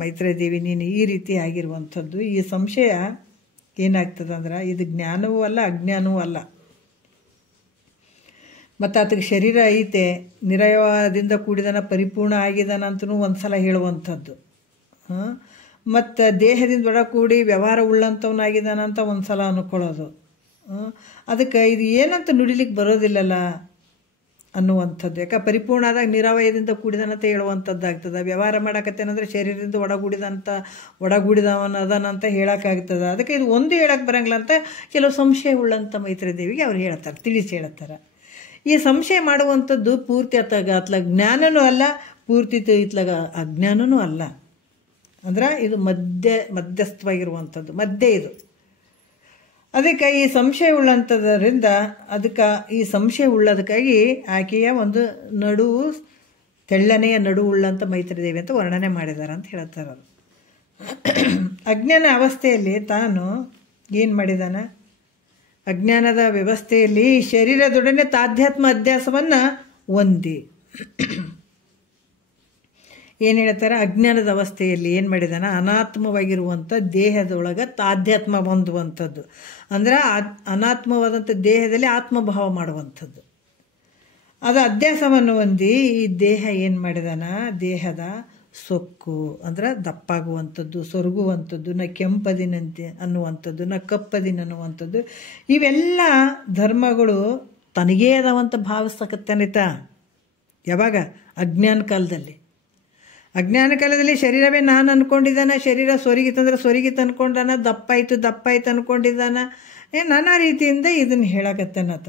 ಮೈತ್ರೇದೇವಿ ನೀನು ಈ ರೀತಿ ಆಗಿರುವಂಥದ್ದು. ಈ ಸಂಶಯ ಏನಾಗ್ತದಂದ್ರೆ, ಇದು ಜ್ಞಾನವೂ ಅಲ್ಲ ಅಜ್ಞಾನವೂ ಅಲ್ಲ. ಮತ್ತು ಆತಗೆ ಶರೀರ ಐತೆ, ನಿರವಯದಿಂದ ಕೂಡಿದಾನ, ಪರಿಪೂರ್ಣ ಆಗಿದಾನ ಅಂತಲೂ ಒಂದು ಸಲ ಹೇಳುವಂಥದ್ದು. ಮತ್ತು ದೇಹದಿಂದ ಒಡಗೂಡಿ ವ್ಯವಹಾರ ಉಳ್ಳಂಥವನಾಗಿದ್ದಾನ ಅಂತ ಒಂದು ಸಲ ಅಂದ್ಕೊಳ್ಳೋದು. ಅದಕ್ಕೆ ಇದು ಏನಂತ ನುಡಿಲಿಕ್ಕೆ ಬರೋದಿಲ್ಲಲ್ಲ ಅನ್ನುವಂಥದ್ದು. ಯಾಕೆ ಪರಿಪೂರ್ಣ ಆದಾಗ ನಿರವಯದಿಂದ ಕೂಡಿದಾನಂತ ಹೇಳುವಂಥದ್ದು ಆಗ್ತದೆ. ವ್ಯವಹಾರ ಮಾಡಕತ್ತೇನಂದ್ರೆ ಶರೀರದಿಂದ ಒಡಗೂಡಿದವನ ಅದನಂತ ಹೇಳೋಕ್ಕಾಗ್ತದೆ. ಅದಕ್ಕೆ ಇದು ಒಂದು ಹೇಳಕ್ಕೆ ಬರೋಂಗಿಲ್ಲ ಅಂತ ಕೆಲವು ಸಂಶಯ ಉಳ್ಳಂಥ ಮೈತ್ರೇದೇವಿಗೆ ಅವ್ರು ಹೇಳ್ತಾರೆ, ತಿಳಿಸಿ ಹೇಳ್ತಾರೆ. ಈ ಸಂಶಯ ಮಾಡುವಂಥದ್ದು ಪೂರ್ತಿ ಅತ್ಲಾಗ ಜ್ಞಾನನೂ ಅಲ್ಲ, ಪೂರ್ತಿ ಇತ್ಲಾಗ ಅಜ್ಞಾನನೂ ಅಲ್ಲ. ಅಂದ್ರೆ ಇದು ಮಧ್ಯಸ್ಥವಾಗಿರುವಂಥದ್ದು, ಮಧ್ಯೆ ಇದು. ಅದಕ್ಕೆ ಈ ಸಂಶಯ ಉಳ್ಳಂಥದ್ರಿಂದ ಅದಕ್ಕೆ ಈ ಸಂಶಯ ಉಳ್ಳದಕ್ಕಾಗಿ ಆಕೆಯ ಒಂದು ನಡುವು ತೆಳ್ಳನೆಯ ನಡುವುಳ್ಳಂಥ ಮೈತ್ರಿದೇವಿ ಅಂತ ವರ್ಣನೆ ಮಾಡಿದ್ದಾರೆ ಅಂತ ಹೇಳ್ತಾರೆ. ಅದು ಅಜ್ಞಾನ ಅವಸ್ಥೆಯಲ್ಲಿ ತಾನು ಏನು ಮಾಡಿದಾನ, ಅಜ್ಞಾನದ ವ್ಯವಸ್ಥೆಯಲ್ಲಿ ಶರೀರದೊಡನೆ ತಾಧ್ಯಾತ್ಮ ಅಧ್ಯಾಸವನ್ನು ಹೊಂದಿ ಏನು ಹೇಳ್ತಾರೆ, ಅಜ್ಞಾನದ ಅವಸ್ಥೆಯಲ್ಲಿ ಏನು ಮಾಡಿದಾನ, ಅನಾತ್ಮವಾಗಿರುವಂಥ ದೇಹದೊಳಗೆ ತಾಧ್ಯಾತ್ಮ ಹೊಂದುವಂಥದ್ದು. ಅಂದ್ರೆ ಅನಾತ್ಮವಾದಂಥ ದೇಹದಲ್ಲಿ ಆತ್ಮಭಾವ ಮಾಡುವಂಥದ್ದು, ಅದು ಅಧ್ಯಾಸವನ್ನು ಹೊಂದಿ ಈ ದೇಹ ಏನು ಮಾಡಿದಾನ, ದೇಹದ ಸೊಕ್ಕು ಅಂದ್ರೆ ದಪ್ಪಾಗುವಂಥದ್ದು, ಸೊರಗುವಂಥದ್ದು, ನ ಕೆಂಪದಿನಂತೆ ಅನ್ನುವಂಥದ್ದು, ನ ಕಪ್ಪದಿನ ಅನ್ನುವಂಥದ್ದು, ಇವೆಲ್ಲ ಧರ್ಮಗಳು ತನಗೇ ಅದಾವಂತ ಭಾವಿಸ್ತಕ್ಕತ್ತನಿತ. ಯಾವಾಗ? ಅಜ್ಞಾನ ಕಾಲದಲ್ಲಿ. ಅಜ್ಞಾನ ಕಾಲದಲ್ಲಿ ಶರೀರವೇ ನಾನು ಅಂದ್ಕೊಂಡಿದ್ದಾನ, ಶರೀರ ಸೊರಗಿತಂದ್ರೆ ಸೊರಗಿತು ಅಂದ್ಕೊಂಡಾನ, ದಪ್ಪಾಯ್ತು ಅಂದ್ಕೊಂಡಿದ್ದಾನ. ನಾನಾ ರೀತಿಯಿಂದ ಇದನ್ನು ಹೇಳಕತ್ತೇನತ.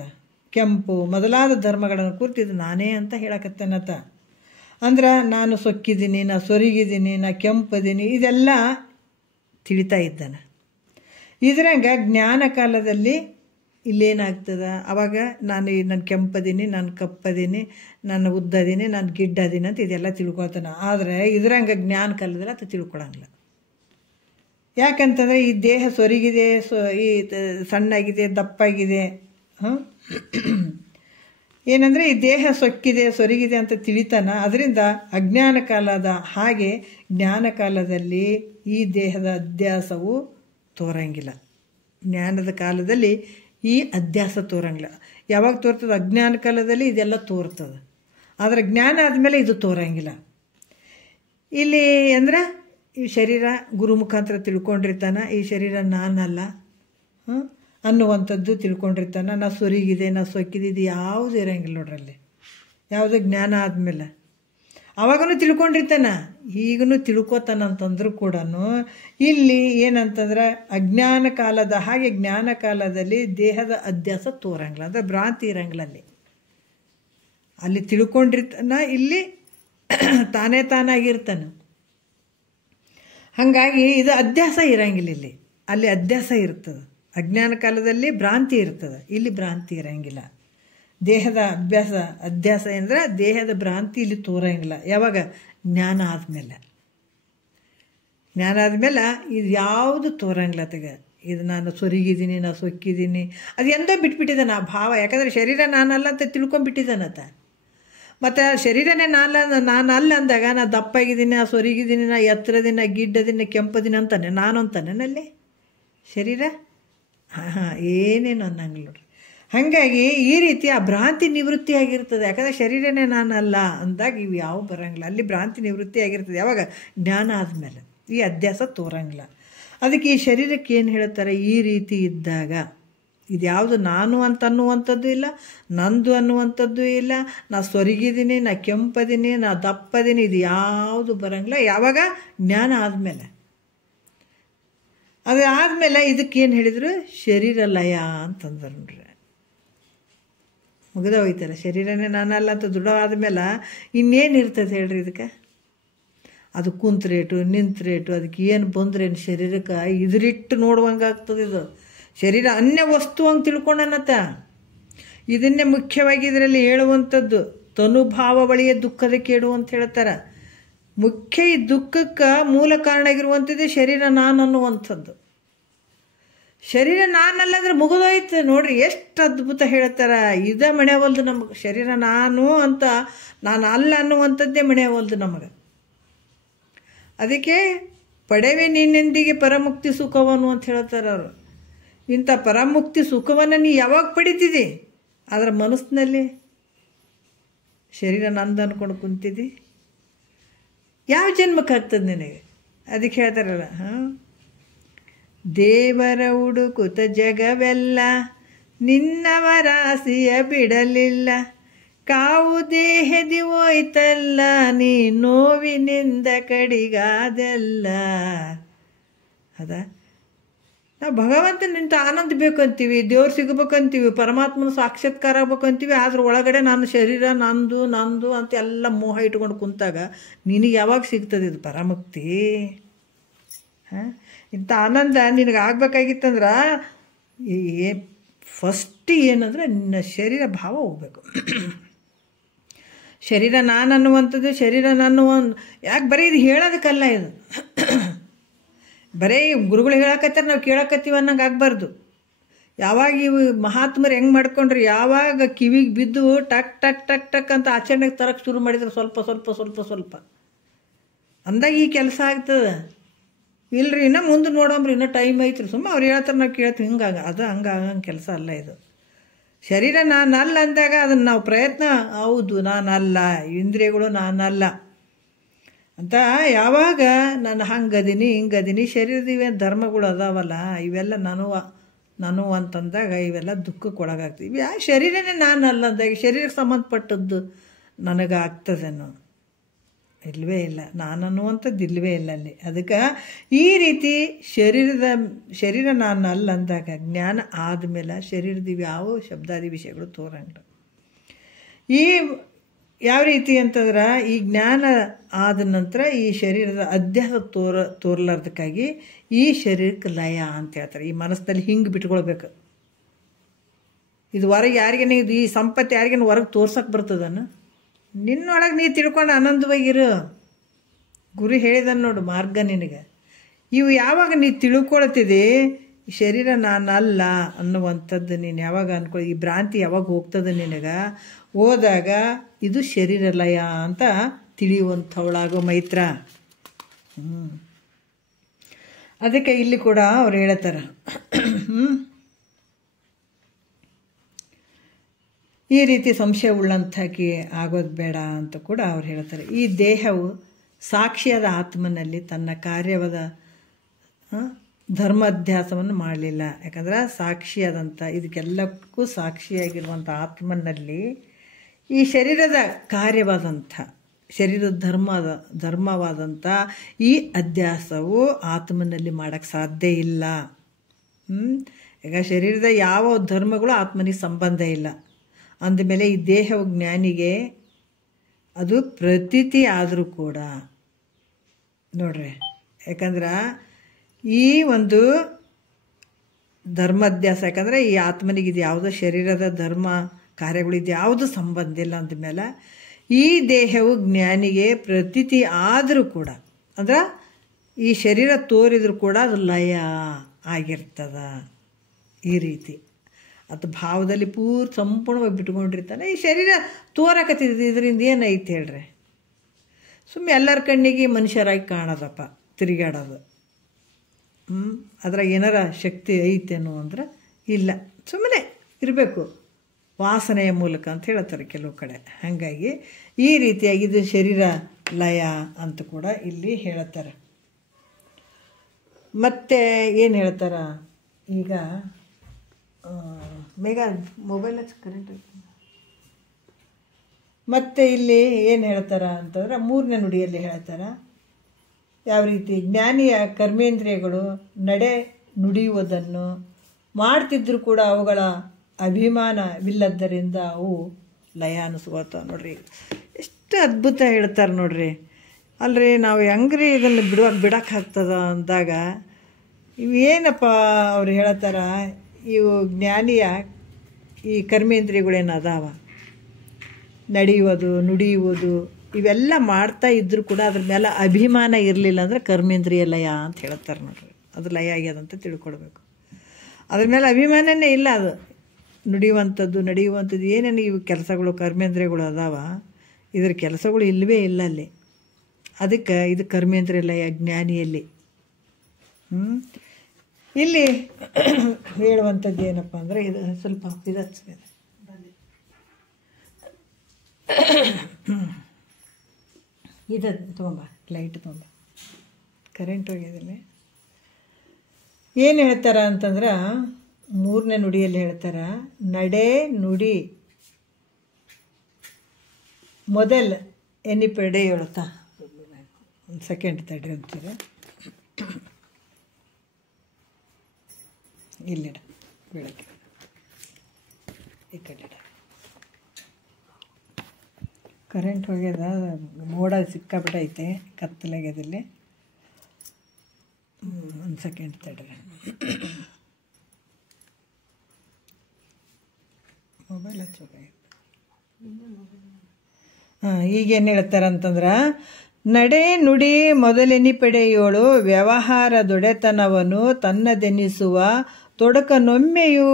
ಕೆಂಪು ಮೊದಲಾದ ಧರ್ಮಗಳನ್ನು ಕುರಿತು ಇದು ನಾನೇ ಅಂತ ಹೇಳಕತ್ತೇನತ. ಅಂದ್ರೆ ನಾನು ಸೊಕ್ಕಿದ್ದೀನಿ, ನಾ ಸೊರಗಿದ್ದೀನಿ, ನಾ ಕೆಂಪದೀನಿ, ಇದೆಲ್ಲ ತಿಳಿತಾ ಇದ್ದಾನೆ. ಇದ್ರಂಗ ಜ್ಞಾನ ಕಾಲದಲ್ಲಿ ಇಲ್ಲೇನಾಗ್ತದೆ, ಅವಾಗ ನಾನು ಕೆಂಪದೀನಿ, ನಾನು ಕಪ್ಪದೀನಿ, ನಾನು ಉದ್ದದೀನಿ, ನಾನು ಗಿಡ್ಡದೀನಿ ಅಂತ ಇದೆಲ್ಲ ತಿಳ್ಕೊತಾನೆ. ಆದರೆ ಇದ್ರಂಗ ಜ್ಞಾನ ಕಾಲದಲ್ಲಿ ಅದು ತಿಳ್ಕೊಳಂಗಿಲ್ಲ. ಯಾಕಂತಂದರೆ ಈ ದೇಹ ಸೊರಗಿದೆ, ಈ ಸಣ್ಣಾಗಿದೆ, ದಪ್ಪಾಗಿದೆ, ಏನಂದರೆ ಈ ದೇಹ ಸೊಕ್ಕಿದೆ, ಸೊರಗಿದೆ ಅಂತ ತಿಳಿತಾನ. ಅದರಿಂದ ಅಜ್ಞಾನ ಕಾಲದ ಹಾಗೆ ಜ್ಞಾನ ಕಾಲದಲ್ಲಿ ಈ ದೇಹದ ಅಧ್ಯಾಸವು ತೋರಂಗಿಲ್ಲ. ಜ್ಞಾನದ ಕಾಲದಲ್ಲಿ ಈ ಅಧ್ಯಾಸ ತೋರಂಗಿಲ್ಲ. ಯಾವಾಗ ತೋರ್ತದೆ? ಅಜ್ಞಾನ ಕಾಲದಲ್ಲಿ ಇದೆಲ್ಲ ತೋರ್ತದೆ. ಆದರೆ ಜ್ಞಾನ ಆದಮೇಲೆ ಇದು ತೋರಂಗಿಲ್ಲ. ಇಲ್ಲಿ ಅಂದ್ರೆ ಈ ಶರೀರ ಗುರು ಮುಖಾಂತರ ತಿಳ್ಕೊಂಡಿರ್ತಾನೆ, ಈ ಶರೀರ ನಾನಲ್ಲ ಅನ್ನುವಂಥದ್ದು ತಿಳ್ಕೊಂಡಿರ್ತಾನೆ. ನಾ ಸೊರಿಗಿದೆ, ನಾ ಸೊಕ್ಕಿದೆ, ಇದು ಯಾವುದು ಇರೋಂಗಿಲ್ಲ ನೋಡ್ರಲ್ಲಿ. ಯಾವುದು ಜ್ಞಾನ ಆದಮೇಲೆ ಅವಾಗೂ ತಿಳ್ಕೊಂಡಿರ್ತಾನೆ, ಈಗೂ ತಿಳ್ಕೊತಾನಂತಂದ್ರೂ ಕೂಡ ಇಲ್ಲಿ ಏನಂತಂದ್ರೆ ಅಜ್ಞಾನ ಕಾಲದ ಹಾಗೆ ಜ್ಞಾನ ಕಾಲದಲ್ಲಿ ದೇಹದ ಅಧ್ಯಾಸ ತೋರಂಗಿಲ್ಲ, ಅಂದರೆ ಭ್ರಾಂತಿ ಇರಂಗಿಲ್ಲ. ಅಲ್ಲಿ ತಿಳ್ಕೊಂಡಿರ್ತಾನ, ಇಲ್ಲಿ ತಾನೇ ತಾನಾಗಿರ್ತಾನೆ. ಹಾಗಾಗಿ ಇದು ಅಧ್ಯಾಸ ಇರಂಗಿಲ್ಲ. ಅಲ್ಲಿ ಅಧ್ಯಾಸ ಇರ್ತದೆ. ಅಜ್ಞಾನ ಕಾಲದಲ್ಲಿ ಭ್ರಾಂತಿ ಇರ್ತದೆ, ಇಲ್ಲಿ ಭ್ರಾಂತಿ ಇರಂಗಿಲ್ಲ. ದೇಹದ ಅಧ್ಯಾಸ ಅಂದರೆ ದೇಹದ ಭ್ರಾಂತಿ ಇಲ್ಲಿ ತೋರಂಗಿಲ್ಲ. ಯಾವಾಗ? ಜ್ಞಾನ ಆದಮೇಲೆ. ಜ್ಞಾನ ಆದಮೇಲೆ ಇದು ಯಾವುದು ತೋರಂಗಿಲ್ಲ. ಇದು ನಾನು ಸೊರಗಿದ್ದೀನಿ, ನಾನು ಸೊಕ್ಕಿದ್ದೀನಿ, ಅದು ಎಂದ ಬಿಟ್ಬಿಟ್ಟಿದ್ದಾನೆ ಆ ಭಾವ. ಯಾಕಂದರೆ ಶರೀರ ನಾನಲ್ಲ ಅಂತ ತಿಳ್ಕೊಂಡ್ಬಿಟ್ಟಿದ್ದಾನತ. ಮತ್ತು ಶರೀರನೇ ನಾನಲ್ಲ ಅಂದಾಗ ನಾ ದಪ್ಪಾಗಿದ್ದೀನಿ, ನಾ ಸೊರಗಿದ್ದೀನಿ, ನಾ ಎತ್ತರದಿನ, ಗಿಡ್ಡದಿನ, ಕೆಂಪದಿನ ಅಂತಾನೆ ನಾನು ಅಂತಾನಲ್ಲಿ ಶರೀರ ಏನೇನು ಅನ್ನಂಗಿಲ್ಲ ನೋಡ್ರಿ. ಹಾಗಾಗಿ ಈ ರೀತಿ ಆ ಭ್ರಾಂತಿ ನಿವೃತ್ತಿ ಆಗಿರ್ತದೆ. ಯಾಕಂದರೆ ಶರೀರನೇ ನಾನಲ್ಲ ಅಂದಾಗ ಇವು ಯಾವ ಬರೋಂಗಿಲ್ಲ. ಅಲ್ಲಿ ಭ್ರಾಂತಿ ನಿವೃತ್ತಿ ಆಗಿರ್ತದೆ. ಯಾವಾಗ? ಜ್ಞಾನ ಆದಮೇಲೆ ಈ ಅಧ್ಯಾಸ ತೋರಂಗಿಲ್ಲ. ಅದಕ್ಕೆ ಈ ಶರೀರಕ್ಕೆ ಏನು ಹೇಳ್ತಾರೆ, ಈ ರೀತಿ ಇದ್ದಾಗ ಇದ್ಯಾವುದು ನಾನು ಅಂತ ಅನ್ನುವಂಥದ್ದು ಇಲ್ಲ, ನಂದು ಅನ್ನುವಂಥದ್ದು ಇಲ್ಲ, ನಾ ಸೊರಗಿದ್ದೀನಿ, ನಾ ಕೆಂಪದೀನಿ, ನಾ ದಪ್ಪದೀನಿ, ಇದು ಯಾವುದು ಬರೋಂಗಿಲ್ಲ. ಯಾವಾಗ? ಜ್ಞಾನ ಆದಮೇಲೆ. ಅದು ಆದಮೇಲೆ ಇದಕ್ಕೇನು ಹೇಳಿದರು? ಶರೀರ ಲಯ ಅಂತಂದ್ರೆ ನೋಡ್ರಿ, ಮುಗಿದ ಹೋಯ್ತಾರೆ. ಶರೀರನೇ ನಾನಲ್ಲ ಅಂತ ದೃಢ ಆದಮೇಲೆ ಇನ್ನೇನು ಇರ್ತದೆ ಹೇಳ್ರಿ ಇದಕ್ಕೆ? ಅದು ಕುಂತ್ರೇಟು, ನಿಂತ್ರೇಟು, ಅದಕ್ಕೆ ಏನು ಬಂದ್ರೇನು ಶರೀರಕ್ಕೆ ಇದ್ರಿಟ್ಟು ನೋಡುವಂಗೆ ಆಗ್ತದೆ. ಇದು ಶರೀರ ಅನ್ಯ ವಸ್ತು ಹಂಗೆ ತಿಳ್ಕೊಂಡನತ್ತ. ಇದನ್ನೇ ಮುಖ್ಯವಾಗಿ ಇದರಲ್ಲಿ ಹೇಳುವಂಥದ್ದು. ತನುಭಾವ ಬಳಿಯ ದುಃಖದ ಕೇಡು ಅಂತ ಹೇಳ್ತಾರೆ. ಮುಖ್ಯ ಈ ದುಃಖಕ್ಕೆ ಮೂಲ ಕಾರಣ ಆಗಿರುವಂಥದ್ದು ಶರೀರ ನಾನು ಅನ್ನುವಂಥದ್ದು. ಶರೀರ ನಾನಲ್ಲ ಅಂದರೆ ಮುಗಿದೋಯ್ತು ನೋಡ್ರಿ. ಎಷ್ಟು ಅದ್ಭುತ ಹೇಳ್ತಾರೆ. ಇದೇ ಮಣೆವಲ್ದು ನಮಗೆ. ಶರೀರ ನಾನು ಅಂತ ನಾನು ಅಲ್ಲ ಅನ್ನುವಂಥದ್ದೇ ಮಣೆವಲ್ದು ನಮಗೆ. ಅದಕ್ಕೆ ಪಡೆವೆ ನಿನ್ನೆಂದಿಗೆ ಪರಮುಕ್ತಿ ಸುಖವನ್ನು ಅಂತ ಹೇಳ್ತಾರೆ ಅವರು. ಇಂಥ ಪರಮುಕ್ತಿ ಸುಖವನ್ನು ನೀ ಯಾವಾಗ ಪಡಿತಿದ್ದಿ? ಅದರ ಮನಸ್ಸಿನಲ್ಲಿ ಶರೀರ ನಂದು ಅಂದ್ಕೊಂಡು ಕುಂತಿದ್ದಿ, ಯಾವ ಜನ್ಮಕ್ಕೆ ಆಗ್ತದೆ ನಿನಗೆ? ಅದಕ್ಕೆ ಹೇಳ್ತಾರಲ್ಲ, ದೇವರ ಹುಡುಕುತ ಜಗವೆಲ್ಲ ನಿನ್ನವರಾಸಿಯ ಬಿಡಲಿಲ್ಲ, ಕಾವು ದೇಹದಿ ಹೋಯ್ತಲ್ಲ ನೀ ನೋವಿನಿಂದ ಕಡಿಗಾದೆಲ್ಲ. ಅದ ನಾವು ಭಗವಂತನಿಂದ ಆನಂದ ಬೇಕಂತೀವಿ, ದೇವ್ರು ಸಿಗಬೇಕಂತೀವಿ, ಪರಮಾತ್ಮನ ಸಾಕ್ಷಾತ್ಕಾರ ಆಗ್ಬೇಕಂತೀವಿ. ಆದ್ರೆ ಒಳಗಡೆ ನಾನು ಶರೀರ ನಂದು ನಂದು ಅಂತ ಎಲ್ಲ ಮೋಹ ಇಟ್ಕೊಂಡು ಕುಂತಾಗ ನಿನಗೆ ಯಾವಾಗ ಸಿಗ್ತದೆ ಇದು ಪರಮುಕ್ತಿ? ಹಾಂ, ಇಂಥ ಆನಂದ ನಿನಗೆ ಆಗ್ಬೇಕಾಗಿತ್ತಂದ್ರೆ ಫಸ್ಟ್ ಏನಂದ್ರೆ ನಿನ್ನ ಶರೀರ ಭಾವ ಹೋಗ್ಬೇಕು. ಶರೀರ ನಾನು ಅನ್ನುವಂಥದ್ದು, ಶರೀರ ನಾನು ಯಾಕೆ ಬರೀ ಇದು ಹೇಳೋದಕ್ಕಲ್ಲ, ಇದು ಬರೀ ಗುರುಗಳು ಹೇಳಕತ್ತಾರೆ ನಾವು ಕೇಳಕತ್ತೀವಿ ಅನ್ನಂಗೆ ಆಗಬಾರ್ದು. ಯಾವಾಗ ಇವು ಮಹಾತ್ಮರು ಹೆಂಗೆ ಮಾಡ್ಕೊಂಡ್ರಿ, ಯಾವಾಗ ಕಿವಿಗೆ ಬಿದ್ದು ಟಕ್ ಟಕ್ ಟಕ್ ಟಕ್ ಅಂತ ಆಚರಣೆಗೆ ತರಕ್ಕೆ ಶುರು ಮಾಡಿದ್ರೆ ಸ್ವಲ್ಪ ಸ್ವಲ್ಪ ಸ್ವಲ್ಪ ಸ್ವಲ್ಪ ಅಂದಾಗ ಈ ಕೆಲಸ ಆಗ್ತದೆ. ಇಲ್ಲರಿ ಇನ್ನೂ ಮುಂದೆ ನೋಡೋಮ್ರಿ, ಇನ್ನೂ ಟೈಮ್ ಐತ್ರಿ, ಸುಮ್ಮ ಅವ್ರು ಹೇಳ್ತಾರೆ ನಾವು ಕೇಳ್ತೀವಿ. ಹಿಂಗಾಗಿ ಅದು ಹಂಗೆ ಕೆಲಸ ಅಲ್ಲ ಇದು. ಶರೀರ ನಾನಲ್ಲ ಅಂದಾಗ ಅದನ್ನು ನಾವು ಪ್ರಯತ್ನ, ಹೌದು ನಾನಲ್ಲ, ಇಂದ್ರಿಯಗಳು ನಾನಲ್ಲ ಅಂತ ಯಾವಾಗ ನಾನು ಹಂಗದೀನಿ ಹಿಂಗದೀನಿ, ಶರೀರದ ಇವೇನು ಧರ್ಮಗಳು ಅದಾವಲ್ಲ ಇವೆಲ್ಲ ನಾನು ಅಂತಂದಾಗ ಇವೆಲ್ಲ ದುಃಖಕ್ಕೆ ಒಳಗಾಗ್ತೀವಿ. ಆ ಶರೀರನೇ ನಾನಲ್ಲ ಅಂದಾಗ ಶರೀರಕ್ಕೆ ಸಂಬಂಧಪಟ್ಟದ್ದು ನನಗೆ ಆಗ್ತದೇನೋ? ಇಲ್ಲವೇ ಇಲ್ಲ, ನಾನು ಅನ್ನುವಂಥದ್ದು ಇಲ್ಲವೇ ಇಲ್ಲ ಅಲ್ಲಿ. ಅದಕ್ಕೆ ಈ ರೀತಿ ಶರೀರ ನಾನು ಅಲ್ಲ ಅಂದಾಗ ಜ್ಞಾನ ಆದಮೇಲೆ ಶರೀರದ ಯಾವ ಶಬ್ದಾದಿ ವಿಷಯಗಳು ತೋರಂಗಿಲ್ಲ. ಈ ಯಾವ ರೀತಿ ಅಂತಂದ್ರೆ ಈ ಜ್ಞಾನ ಆದ ನಂತರ ಈ ಶರೀರದ ಅಧ್ಯಾಸ ತೋರ್ಲಾರ್ದಕ್ಕಾಗಿ ಈ ಶರೀರಕ್ಕೆ ಲಯ ಅಂತ ಹೇಳ್ತಾರೆ. ಈ ಮನಸ್ಸಲ್ಲಿ ಹಿಂಗೆ ಬಿಟ್ಕೊಳ್ಬೇಕು. ಇದು ಹೊರಗೆ ಯಾರಿಗೇನೆ, ಇದು ಈ ಸಂಪತ್ತು ಯಾರಿಗೇನು ಹೊರಗೆ ತೋರ್ಸಕ್ಕೆ ಬರ್ತದನ್ನು? ನಿನ್ನೊಳಗೆ ನೀ ತಿಳ್ಕೊಂಡು ಆನಂದವಾಗಿರು. ಗುರು ಹೇಳಿದನು ನೋಡು ಮಾರ್ಗ ನಿನಗೆ. ಇವು ಯಾವಾಗ ನೀ ತಿಳ್ಕೊಳ್ತಿದೆ ಶರೀರ ನಾನಲ್ಲ ಅನ್ನುವಂಥದ್ದು ನೀನು ಯಾವಾಗ ಅನ್ಕೊಳ್ಳಿ, ಈ ಭ್ರಾಂತಿ ಯಾವಾಗ ಹೋಗ್ತದೆ ನಿನಗೆ, ಹೋದಾಗ ಇದು ಶರೀರ ಲಯ ಅಂತ ತಿಳಿಯುವಂಥವಳಾಗೋ ಮೈತ್ರ. ಅದಕ್ಕೆ ಇಲ್ಲಿ ಕೂಡ ಅವ್ರು ಹೇಳ್ತಾರೆ, ಈ ರೀತಿ ಸಂಶಯ ಉಳ್ಳಂಥಾಕಿ ಆಗೋದು ಬೇಡ ಅಂತ ಕೂಡ ಅವ್ರು ಹೇಳ್ತಾರೆ. ಈ ದೇಹವು ಸಾಕ್ಷಿಯಾದ ಆತ್ಮನಲ್ಲಿ ತನ್ನ ಕಾರ್ಯವಾದ ಧರ್ಮಾಧ್ಯಾಸವನ್ನು ಮಾಡಲಿಲ್ಲ. ಯಾಕಂದ್ರೆ ಸಾಕ್ಷಿಯಾದಂಥ ಇದಕ್ಕೆಲ್ಲಕ್ಕೂ ಸಾಕ್ಷಿಯಾಗಿರುವಂಥ ಆತ್ಮನಲ್ಲಿ ಈ ಶರೀರದ ಕಾರ್ಯವಾದಂಥ ಶರೀರದ ಧರ್ಮವಾದಂಥ ಈ ಅಧ್ಯಾಸವು ಆತ್ಮನಲ್ಲಿ ಮಾಡೋಕ್ಕೆ ಸಾಧ್ಯ ಇಲ್ಲ. ಈಗ ಶರೀರದ ಯಾವ ಧರ್ಮಗಳು ಆತ್ಮನಿಗೆ ಸಂಬಂಧ ಇಲ್ಲ ಅಂದಮೇಲೆ ಈ ದೇಹವು ಜ್ಞಾನಿಗೆ ಅದು ಪ್ರತೀತಿ ಆದರೂ ಕೂಡ ನೋಡ್ರಿ, ಯಾಕಂದ್ರೆ ಈ ಒಂದು ಧರ್ಮಾಧ್ಯಾಸ, ಯಾಕಂದರೆ ಈ ಆತ್ಮನಿಗೆ ಇದು ಯಾವುದೋ ಶರೀರದ ಧರ್ಮ ಕಾರ್ಯಗಳು ಇದು ಯಾವುದು ಸಂಬಂಧ ಇಲ್ಲ ಅಂದಮೇಲೆ ಈ ದೇಹವು ಜ್ಞಾನಿಗೆ ಪ್ರತೀತಿ ಆದರೂ ಕೂಡ, ಅಂದ್ರೆ ಈ ಶರೀರ ತೋರಿದರೂ ಕೂಡ ಅದು ಲಯ ಆಗಿರ್ತದ. ಈ ರೀತಿ ಅದು ಭಾವದಲ್ಲಿ ಸಂಪೂರ್ಣವಾಗಿ ಬಿಟ್ಕೊಂಡಿರ್ತಾನೆ. ಈ ಶರೀರ ತೋರಕತ್ತಿದ್ದು ಇದರಿಂದ ಏನೈತೆ ಹೇಳ್ರಿ? ಸುಮ್ಮನೆ ಎಲ್ಲರ ಕಣ್ಣಿಗೆ ಮನುಷ್ಯರಾಗಿ ಕಾಣೋದಪ್ಪ, ತಿರುಗಾಡೋದು. ಅದ್ರಾಗ ಏನಾರ ಶಕ್ತಿ ಐತೇನೋ ಅಂದ್ರೆ ಇಲ್ಲ, ಸುಮ್ಮನೆ ಇರಬೇಕು ವಾಸನೆಯ ಮೂಲಕ ಅಂತ ಹೇಳ್ತಾರೆ ಕೆಲವು ಕಡೆ. ಹಾಗಾಗಿ ಈ ರೀತಿಯಾಗಿ ಇದು ಶರೀರ ಲಯ ಅಂತ ಕೂಡ ಇಲ್ಲಿ ಹೇಳ್ತಾರೆ. ಮತ್ತೆ ಏನು ಹೇಳ್ತಾರ ಈಗ, ಬೇಗ ಮೊಬೈಲ್ ಕರೆಂಟ್ ಮತ್ತೆ ಇಲ್ಲಿ ಏನು ಹೇಳ್ತಾರ ಅಂತಂದ್ರೆ 3ನೇ ನುಡಿಯಲ್ಲಿ ಹೇಳ್ತಾರ ಯಾವ ರೀತಿ ಜ್ಞಾನಿಯ ಕರ್ಮೇಂದ್ರಿಯಗಳು ನಡೆ ನುಡಿಯುವುದನ್ನು ಮಾಡ್ತಿದ್ರು ಕೂಡ ಅವುಗಳ ಅಭಿಮಾನವಿಲ್ಲದ್ದರಿಂದ ಅವು ಲಯ ಅನಿಸ್ಕೋತಾವ. ನೋಡ್ರಿ ಎಷ್ಟು ಅದ್ಭುತ ಹೇಳ್ತಾರೆ ನೋಡ್ರಿ. ಅಲ್ರಿ ನಾವು ಹೆಂಗ್ರಿ ಇದನ್ನು ಬಿಡಕ್ಕೆ ಆಗ್ತದ ಅಂದಾಗ ಇವೇನಪ್ಪ ಅವ್ರು ಹೇಳ್ತಾರ, ಇವು ಜ್ಞಾನಿಯ ಈ ಕರ್ಮೇಂದ್ರಿಯಗಳೇನು ಅದಾವ, ನಡೆಯುವುದು ನುಡಿಯುವುದು ಇವೆಲ್ಲ ಮಾಡ್ತಾ ಇದ್ದರೂ ಕೂಡ ಅದ್ರ ಮೇಲೆ ಅಭಿಮಾನ ಇರಲಿಲ್ಲ ಅಂದರೆ ಕರ್ಮೇಂದ್ರಿಯ ಲಯ ಅಂತ ಹೇಳ್ತಾರೆ ನೋಡ್ರಿ. ಅದು ಲಯ ಆಗ್ಯದಂತ ತಿಳ್ಕೊಳ್ಬೇಕು. ಅದ್ರ ಮೇಲೆ ಅಭಿಮಾನನೇ ಇಲ್ಲ. ಅದು ನುಡಿಯುವಂಥದ್ದು ನಡೆಯುವಂಥದ್ದು ಏನೇನು ಇವು ಕೆಲಸಗಳು ಕರ್ಮೇಂದ್ರಿಯಗಳು ಅದಾವ, ಇದ್ರ ಕೆಲಸಗಳು ಇಲ್ಲವೇ ಇಲ್ಲ ಅಲ್ಲಿ. ಅದಕ್ಕೆ ಇದು ಕರ್ಮೇಂದ್ರಿಯ ಲಯ ಜ್ಞಾನಿಯಲ್ಲಿ. ಇಲ್ಲಿ ಹೇಳುವಂಥದ್ದು ಏನಪ್ಪ ಅಂದರೆ, ಇದು ಸ್ವಲ್ಪ ಇದು ತೊಗೊಂಬ, ಲೈಟ್ ತೊಗೊಂಬ, ಕರೆಂಟ್ ಹೋಗಿದಲ್ಲಿ. ಏನು ಹೇಳ್ತಾರ ಅಂತಂದ್ರೆ 3ನೇ ನುಡಿಯಲ್ಲಿ ಹೇಳ್ತಾರ, ನಡೆ ನುಡಿ ಮೊದಲ ಎನ್ನಿಪೆಡೆ ಹೇಳ್ತಾ. ಒಂದು ಸೆಕೆಂಡ್ ತಡ್ರಿ ಅಂತೀರ. ಇಲ್ಲಿಡ ಬೆಳಗ್ಗೆ ಈ ಕಡೆ ಇಡ. ಕರೆಂಟ್ ಹೋಗ್ಯದ, ಮೋಡ ಸಿಕ್ಕಾಬಿಟ್ಟೈತೆ, ಕತ್ತಲಾಗ್ಯದಲ್ಲಿ. ಒಂದು ಸೆಕೆಂಡ್ ತಡ್ರಿ. ಮೊಬೈಲ್ ಹಚ್ಚೋಗ. ಈಗೇನು ಹೇಳ್ತಾರಂತಂದ್ರೆ, ನಡೆ ನುಡಿ ಮೊದಲೆನಿಪಡೆಯೋಳು ವ್ಯವಹಾರದೊಡೆತನವನ್ನು ತನ್ನದೆನಿಸುವ ತೊಡಕನೊಮ್ಮೆಯೂ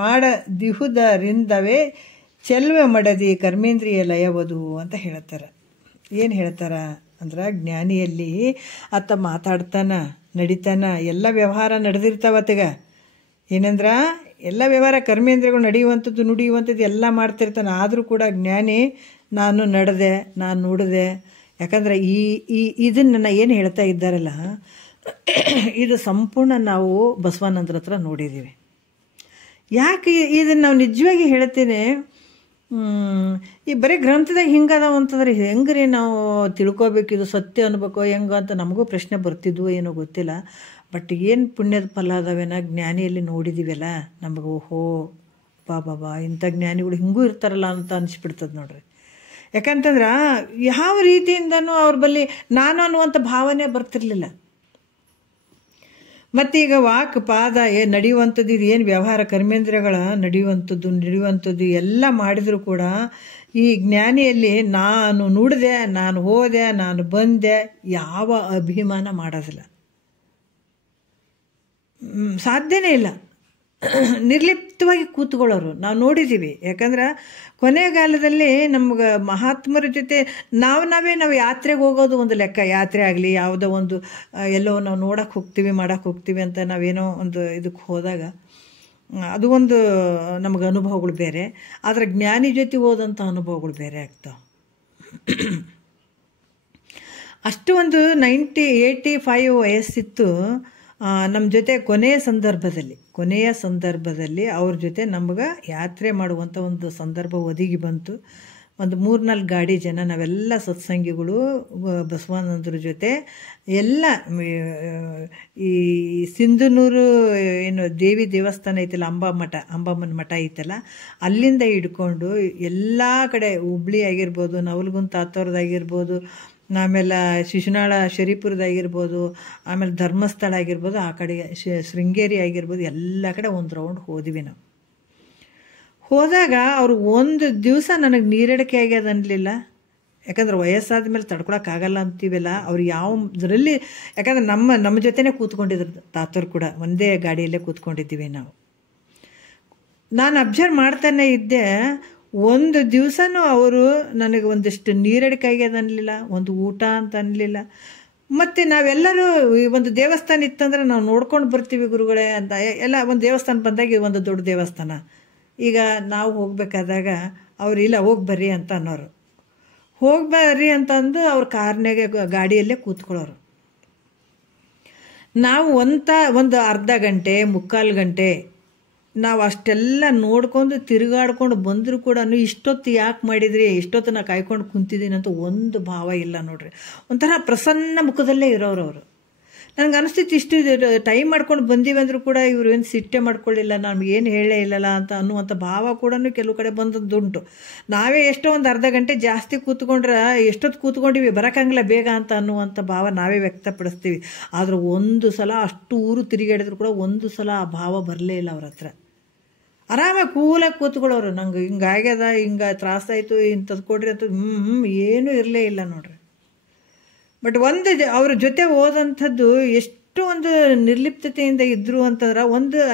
ಮಾಡದಿಹುದರಿಂದವೇ ಚೆಲ್ವೆ ಮಡದಿ ಕರ್ಮೇಂದ್ರಿಯ ಲಯವದು ಅಂತ ಹೇಳ್ತಾರೆ. ಏನು ಹೇಳ್ತಾರ ಅಂದ್ರೆ, ಜ್ಞಾನಿಯಲ್ಲಿ ಆತ ಮಾತಾಡ್ತಾನ, ನಡಿತಾನ, ಎಲ್ಲ ವ್ಯವಹಾರ ನಡೆದಿರ್ತಾವತ್ತಗ. ಏನಂದ್ರೆ ಎಲ್ಲ ವ್ಯವಹಾರ ಕರ್ಮೇಂದ್ರಿಯಗಳು ನಡೆಯುವಂಥದ್ದು, ನುಡಿಯುವಂಥದ್ದು ಎಲ್ಲ ಮಾಡ್ತಿರ್ತಾನೆ. ಆದರೂ ಕೂಡ ಜ್ಞಾನಿ ನಾನು ನಡೆದೆ, ನಾನು ನುಡಿದೆ. ಯಾಕಂದ್ರೆ ಇದನ್ನು ಏನು ಹೇಳ್ತಾ ಇದ್ದಾರಲ್ಲ, ಇದು ಸಂಪೂರ್ಣ ನಾವು ಬಸವಾನಂದರ ಹತ್ರ ನೋಡಿದ್ದೀವಿ. ಯಾಕೆ ಇದನ್ನು ನಾವು ನಿಜವಾಗಿ ಹೇಳ್ತೀನಿ, ಈ ಬರೀ ಗ್ರಂಥದಾಗ ಹಿಂಗದಾವ ಅಂತಂದ್ರೆ ಹೆಂಗ್ರಿ ನಾವು ತಿಳ್ಕೊಬೇಕು, ಇದು ಸತ್ಯ ಅನ್ಬೇಕೋ ಹೆಂಗ ಅಂತ ನಮಗೂ ಪ್ರಶ್ನೆ ಬರ್ತಿದ್ವು, ಏನೋ ಗೊತ್ತಿಲ್ಲ. ಬಟ್ ಏನು ಪುಣ್ಯದ ಫಲ ಅದಾವೇನ ಜ್ಞಾನಿಯಲ್ಲಿ ನೋಡಿದ್ದೀವಲ್ಲ, ನಮಗೆ ಓಹೋ ಬಾಬಾ ಇಂಥ ಜ್ಞಾನಿಗಳು ಹಿಂಗೂ ಇರ್ತಾರಲ್ಲ ಅಂತ ಅನಿಸ್ಬಿಡ್ತದೆ ನೋಡ್ರಿ. ಯಾಕಂತಂದ್ರೆ ಯಾವ ರೀತಿಯಿಂದನೂ ಅವ್ರ ಬಳಿ ನಾನು ಅನ್ನುವಂಥ ಭಾವನೆ ಬರ್ತಿರ್ಲಿಲ್ಲ. ಮತ್ತೀಗ ವಾಕ್ ಪಾದ ನಡೆಯುವಂಥದ್ದು, ಇದು ಏನು ವ್ಯವಹಾರ ಕರ್ಮೇಂದ್ರಿಯಗಳ ನಡೆಯುವಂಥದ್ದು ಎಲ್ಲ ಮಾಡಿದರೂ ಕೂಡ ಈ ಜ್ಞಾನಿಯಲ್ಲಿ ನಾನು ನುಡಿದೆ, ನಾನು ಹೋದೆ, ನಾನು ಬಂದೆ, ಯಾವ ಅಭಿಮಾನ ಮಾಡೋದಿಲ್ಲ, ಸಾಧ್ಯನೇ ಇಲ್ಲ. ನಿರ್ಲಿಪ್ತವಾಗಿ ಕೂತ್ಕೊಳ್ಳೋರು ನಾವು ನೋಡಿದ್ದೀವಿ. ಯಾಕಂದ್ರೆ ಕೊನೆಗಾಲದಲ್ಲಿ ನಮ್ಗೆ ಮಹಾತ್ಮರ ಜೊತೆ ನಾವು ಯಾತ್ರೆಗೆ ಹೋಗೋದು ಒಂದು ಲೆಕ್ಕ. ಯಾತ್ರೆ ಆಗಲಿ, ಯಾವುದೋ ಒಂದು ಎಲ್ಲೋ ನಾವು ನೋಡೋಕೆ ಹೋಗ್ತೀವಿ, ಮಾಡೋಕ್ಕೆ ಹೋಗ್ತೀವಿ ಅಂತ ನಾವೇನೋ ಒಂದು ಇದಕ್ಕೆ ಹೋದಾಗ ಅದು ಒಂದು ನಮ್ಗೆ ಅನುಭವಗಳು ಬೇರೆ. ಆದರೆ ಜ್ಞಾನಿ ಜೊತೆ ಹೋದಂಥ ಅನುಭವಗಳು ಬೇರೆ ಆಗ್ತಾವೆ. ಅಷ್ಟು ಒಂದು 85 ವಯಸ್ಸಿತ್ತು ನಮ್ಮ ಜೊತೆ ಕೊನೆಯ ಸಂದರ್ಭದಲ್ಲಿ ಅವ್ರ ಜೊತೆ ನಮ್ಗೆ ಯಾತ್ರೆ ಮಾಡುವಂಥ ಒಂದು ಸಂದರ್ಭ ಒದಗಿ ಬಂತು. ಒಂದು 3-4 ಗಾಡಿ ಜನ ನಾವೆಲ್ಲ ಸತ್ಸಂಗಿಗಳು ಬಸವಾನಂದರ ಜೊತೆ ಎಲ್ಲ ಈ ಸಿಂಧನೂರು ಏನು ದೇವಿ ದೇವಸ್ಥಾನ ಐತಲ್ಲ, ಅಂಬಮ್ಮನ ಮಠ ಐತಲ್ಲ, ಅಲ್ಲಿಂದ ಹಿಡ್ಕೊಂಡು ಎಲ್ಲ ಕಡೆ ಹುಬ್ಳಿ ಆಗಿರ್ಬೋದು, ನವಲಗುಂದ ತಾತೋರ್ದಾಗಿರ್ಬೋದು, ಆಮೇಲೆ ಶಿಶುನಾಳ ಶರೀಪುರದಾಗಿರ್ಬೋದು, ಆಮೇಲೆ ಧರ್ಮಸ್ಥಳ ಆಗಿರ್ಬೋದು, ಆ ಕಡೆ ಶೃಂಗೇರಿ ಆಗಿರ್ಬೋದು, ಎಲ್ಲ ಕಡೆ ಒಂದು ರೌಂಡ್ ಹೋದ್ವಿ ನಾವು. ಹೋದಾಗ ಅವ್ರು ಒಂದು ದಿವಸ ನನಗೆ ನೀರಡಿಕೆ ಆಗ್ಯದ ಅನ್ನಲಿಲ್ಲ. ಯಾಕಂದ್ರೆ ವಯಸ್ಸಾದ ಮೇಲೆ ತಡ್ಕೊಳಕ್ಕಾಗಲ್ಲ ಅಂತೀವಲ್ಲ, ಅವ್ರು ಯಾವುದರಲ್ಲಿ, ಯಾಕಂದ್ರೆ ನಮ್ಮ ಜೊತೆನೇ ಕೂತ್ಕೊಂಡಿದ್ರು ತಾತರು ಕೂಡ, ಒಂದೇ ಗಾಡಿಯಲ್ಲೇ ಕೂತ್ಕೊಂಡಿದ್ದೀವಿ ನಾವು. ನಾನು ಅಬ್ಸರ್ವ್ ಮಾಡ್ತಾನೆ ಇದ್ದೆ. ಒಂದು ದಿವಸನೂ ಅವರು ನನಗೆ ಒಂದಿಷ್ಟು ನೀರಡಿಕೆ ಆಗ್ಯದ ಅನ್ನಲಿಲ್ಲ, ಒಂದು ಊಟ ಅಂತ ಅನ್ನಲಿಲ್ಲ. ಮತ್ತು ನಾವೆಲ್ಲರೂ ಒಂದು ದೇವಸ್ಥಾನ ಇತ್ತಂದ್ರೆ ನಾವು ನೋಡ್ಕೊಂಡು ಬರ್ತೀವಿ ಗುರುಗಳೇ ಅಂತ ಎಲ್ಲ. ಒಂದು ದೇವಸ್ಥಾನ ಬಂದಾಗ ಒಂದು ದೊಡ್ಡ ದೇವಸ್ಥಾನ, ಈಗ ನಾವು ಹೋಗಬೇಕಾದಾಗ ಅವ್ರು ಇಲ್ಲ ಹೋಗಿ ಬರ್ರಿ ಅಂತ ಅನ್ನೋರು. ಹೋಗಿ ಬರ್ರಿ ಅಂತಂದು ಅವ್ರ ಕಾರ್ನಾಗೆ ಗಾಡಿಯಲ್ಲೇ ಕೂತ್ಕೊಳ್ಳೋರು. ನಾವು ಒಂದು ಅರ್ಧ ಗಂಟೆ 3/4 ಗಂಟೆ ನಾವು ಅಷ್ಟೆಲ್ಲ ನೋಡ್ಕೊಂಡು ತಿರುಗಾಡ್ಕೊಂಡು ಬಂದರೂ ಕೂಡ ಇಷ್ಟೊತ್ತು ಯಾಕೆ ಮಾಡಿದ್ರಿ, ಇಷ್ಟೊತ್ತು ನಾ ಕಾಯ್ಕೊಂಡು ಕುಂತಿದ್ದೀನಿ ಅಂತ ಒಂದು ಭಾವ ಇಲ್ಲ ನೋಡ್ರಿ. ಒಂಥರ ಪ್ರಸನ್ನ ಮುಖದಲ್ಲೇ ಇರೋರು ಅವರು. ನನಗೆ ಅನಿಸ್ತಿತ್ತು, ಇಷ್ಟು ಟೈಮ್ ಮಾಡ್ಕೊಂಡು ಬಂದೀವಿ ಅಂದರೂ ಕೂಡ ಇವರು ಏನು ಸಿಟ್ಟೆ ಮಾಡ್ಕೊಳ್ಳಿಲ್ಲ, ನಮಗೇನು ಹೇಳೇ ಇಲ್ಲಲ್ಲ ಅಂತ ಅನ್ನುವಂಥ ಭಾವ ಕೂಡ ಕೆಲವು ಕಡೆ ಬಂದದ್ದುಂಟು. ನಾವೇ ಎಷ್ಟೋ ಒಂದು ಅರ್ಧ ಗಂಟೆ ಜಾಸ್ತಿ ಕೂತ್ಕೊಂಡ್ರೆ ಎಷ್ಟೊತ್ತು ಕೂತ್ಕೊಂಡಿವಿ ಬರೋಕ್ಕಾಗಲ್ಲ ಬೇಗ ಅಂತ ಅನ್ನುವಂಥ ಭಾವ ನಾವೇ ವ್ಯಕ್ತಪಡಿಸ್ತೀವಿ. ಆದರೆ ಒಂದು ಸಲ ಅಷ್ಟು ಊರು ತಿರುಗಾಡಿದ್ರು ಕೂಡ ಒಂದು ಸಲ ಆ ಭಾವ ಬರಲೇ ಇಲ್ಲ ಅವ್ರ ಹತ್ರ. ಆರಾಮಾಗಿ ಕೂಲಾಗಿ ಕೂತ್ಕೊಳ್ಳೋರು. ನಂಗೆ ಹಿಂಗಾಗ್ಯದ, ಹಿಂಗೆ ತ್ರಾಸಾಯಿತು, ಇಂಥದ್ದು ಕೊಡ್ರಿ ಅಂತ ಏನೂ ಇರಲೇ ಇಲ್ಲ ನೋಡ್ರಿ. ಬಟ್ ಅವ್ರ ಜೊತೆ ಹೋದಂಥದ್ದು ಎಷ್ಟು ಒಂದು ನಿರ್ಲಿಪ್ತತೆಯಿಂದ ಇದ್ದರು ಅಂತಂದ್ರೆ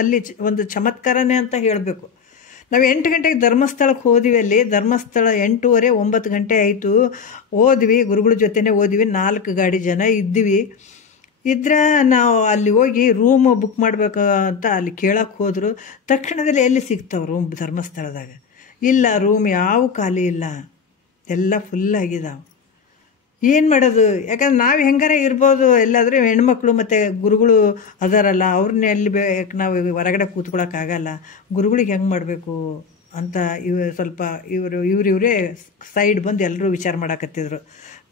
ಅಲ್ಲಿ ಒಂದು ಚಮತ್ಕಾರನೇ ಅಂತ ಹೇಳಬೇಕು. ನಾವು 8 ಗಂಟೆಗೆ ಧರ್ಮಸ್ಥಳಕ್ಕೆ ಹೋದ್ವಿ. ಅಲ್ಲಿ ಧರ್ಮಸ್ಥಳ 8:30 9 ಗಂಟೆ ಆಯಿತು. ಹೋದ್ವಿ, ಗುರುಗಳ ಜೊತೆನೇ ಹೋದ್ವಿ. 4 ಗಾಡಿ ಜನ ಇದ್ವಿ. ಇದ್ರೆ ನಾವು ಅಲ್ಲಿ ಹೋಗಿ ರೂಮ್ ಬುಕ್ ಮಾಡಬೇಕು ಅಂತ ಅಲ್ಲಿ ಕೇಳಕ್ಕೆ ಹೋದ್ರು. ತಕ್ಷಣದಲ್ಲಿ ಎಲ್ಲಿ ಸಿಗ್ತಾವೆ ರೂಮ್ ಧರ್ಮಸ್ಥಳದಾಗ? ಇಲ್ಲ, ರೂಮ್ ಯಾವ ಖಾಲಿ ಇಲ್ಲ, ಎಲ್ಲ ಫುಲ್ ಆಗಿದಾವೆ. ಏನು ಮಾಡೋದು? ಯಾಕಂದ್ರೆ ನಾವು ಹೆಂಗಾರ ಇರ್ಬೋದು, ಎಲ್ಲಾದರೂ ಹೆಣ್ಮಕ್ಳು ಮತ್ತು ಗುರುಗಳು ಅದಾರಲ್ಲ, ಅವ್ರನ್ನ ಎಲ್ಲಿ ನಾವು ಹೊರಗಡೆ ಕೂತ್ಕೊಳ್ಳೋಕ್ಕಾಗಲ್ಲ. ಗುರುಗಳಿಗೆ ಹೆಂಗೆ ಮಾಡಬೇಕು ಅಂತ ಸ್ವಲ್ಪ ಇವರೇ ಸೈಡ್ ಬಂದು ಎಲ್ಲರೂ ವಿಚಾರ ಮಾಡಕತ್ತಿದ್ರು.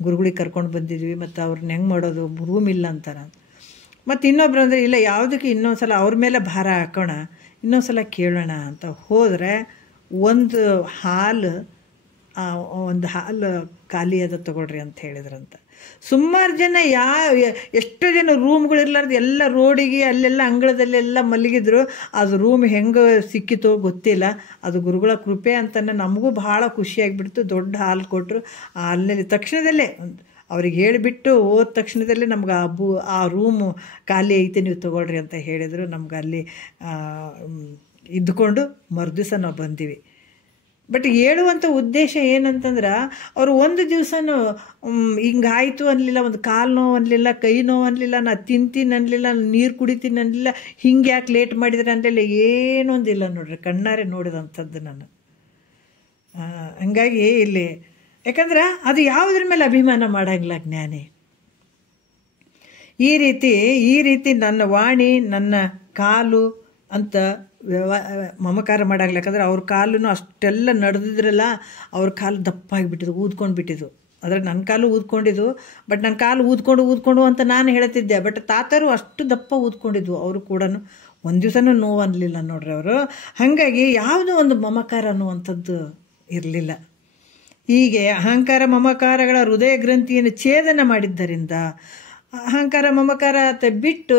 ಗುರುಗಳಿಗೆ ಕರ್ಕೊಂಡು ಬಂದಿದ್ವಿ, ಮತ್ತು ಅವ್ರನ್ನ ಹೆಂಗೆ ಮಾಡೋದು, ರೂಮ್ ಇಲ್ಲ ಅಂತಾರೆ. ಮತ್ತು ಇನ್ನೊಬ್ರು ಅಂದರೆ ಇಲ್ಲ, ಯಾವುದಕ್ಕೆ ಇನ್ನೊಂದು ಸಲ ಅವ್ರ ಮೇಲೆ ಭಾರ ಹಾಕೋಣ, ಇನ್ನೊಂದು ಸಲ ಕೇಳೋಣ ಅಂತ ಹೋದರೆ ಒಂದು ಹಾಲು ಖಾಲಿ ಅದ ತಗೊಳ್ರಿ ಅಂತ ಹೇಳಿದ್ರಂತ. ಸುಮಾರು ಜನ ಎಷ್ಟೋ ಜನ ರೂಮ್ಗಳಿರ್ಲಾರ್ದು ಎಲ್ಲ ರೋಡಿಗೆ ಅಲ್ಲೆಲ್ಲ ಅಂಗಳದಲ್ಲೆಲ್ಲ ಮಲಗಿದ್ರು. ಅದು ರೂಮ್ ಹೆಂಗೆ ಸಿಕ್ಕಿತೋ ಗೊತ್ತಿಲ್ಲ, ಅದು ಗುರುಗಳ ಕೃಪೆ ಅಂತಲೇ ನಮಗೂ ಭಾಳ ಖುಷಿಯಾಗಿಬಿಡ್ತು. ದೊಡ್ಡ ಹಾಲು ಕೊಟ್ಟರು. ಅಲ್ಲಲ್ಲಿ ತಕ್ಷಣದಲ್ಲೇ ಅವ್ರಿಗೆ ಹೇಳಿಬಿಟ್ಟು ಹೋದ ತಕ್ಷಣದಲ್ಲೇ ನಮ್ಗೆ ಆ ರೂಮು ಖಾಲಿ ಐತೆ, ನೀವು ತೊಗೊಳ್ರಿ ಅಂತ ಹೇಳಿದರು. ನಮ್ಗೆ ಅಲ್ಲಿ ಇದ್ದುಕೊಂಡು ಮರುದಿವಸ ನಾವು ಬಂದೀವಿ. ಬಟ್ ಹೇಳುವಂಥ ಉದ್ದೇಶ ಏನಂತಂದ್ರೆ, ಅವರು ಒಂದು ದಿವಸನೂ ಹಿಂಗಾಯಿತು ಅನ್ನಲಿಲ್ಲ, ಒಂದು ಕಾಲು ನೋವು ಅನ್ನಲಿಲ್ಲ, ಕೈ ನೋವು ಅನ್ನಲಿಲ್ಲ, ನಾ ತಿಂತೀನಿ ಅನ್ನಲಿಲ್ಲ, ನೀರು ಕುಡಿತೀನಿ ಅನ್ನಲಿಲ್ಲ, ಹಿಂಗೆ ಯಾಕೆ ಲೇಟ್ ಮಾಡಿದ್ರೆ ಅನ್ನಲಿಲ್ಲ, ಏನೊಂದಿಲ್ಲ ನೋಡ್ರಿ. ಕಣ್ಣಾರೆ ನೋಡಿದಂಥದ್ದು ನಾನು. ಹಂಗಾಗಿ ಇಲ್ಲಿ ಯಾಕಂದ್ರೆ ಅದು ಯಾವುದ್ರ ಮೇಲೆ ಅಭಿಮಾನ ಮಾಡಂಗಿಲ್ಲ ಜ್ಞಾನಿ. ಈ ರೀತಿ ನನ್ನ ವಾಣಿ, ನನ್ನ ಕಾಲು ಅಂತ ಮಮಕಾರ ಮಾಡಾಗಲ್ಲ. ಯಾಕಂದ್ರೆ ಅವ್ರ ಕಾಲು ಅಷ್ಟೆಲ್ಲ ನಡೆದಿದ್ರಲ್ಲ, ಅವ್ರ ಕಾಲು ದಪ್ಪಾಗಿಬಿಟ್ಟಿದ್ದು, ಊದ್ಕೊಂಡು ಬಿಟ್ಟಿದ್ದು. ಆದರೆ ನನ್ನ ಕಾಲು ಊದ್ಕೊಂಡಿದ್ದು, ಬಟ್ ನನ್ನ ಕಾಲು ಊದ್ಕೊಂಡು ಅಂತ ನಾನು ಹೇಳ್ತಿದ್ದೆ. ಬಟ್ ತಾತರು ಅಷ್ಟು ದಪ್ಪ ಊದ್ಕೊಂಡಿದ್ವು. ಅವರು ಕೂಡ ಒಂದು ದಿವಸನೂ ನೋವು ಅನ್ನಲಿಲ್ಲ ನೋಡ್ರಿ ಅವರು. ಹಾಗಾಗಿ ಯಾವುದೋ ಒಂದು ಮಮಕಾರ ಅನ್ನುವಂಥದ್ದು ಇರಲಿಲ್ಲ. ಹೀಗೆ ಅಹಂಕಾರ ಮಮಕಾರಗಳ ಹೃದಯ ಗ್ರಂಥಿಯನ್ನು ಛೇದನ ಮಾಡಿದ್ದರಿಂದ, ಅಹಂಕಾರ ಮಮಕಾರ ಅಂತ ಬಿಟ್ಟು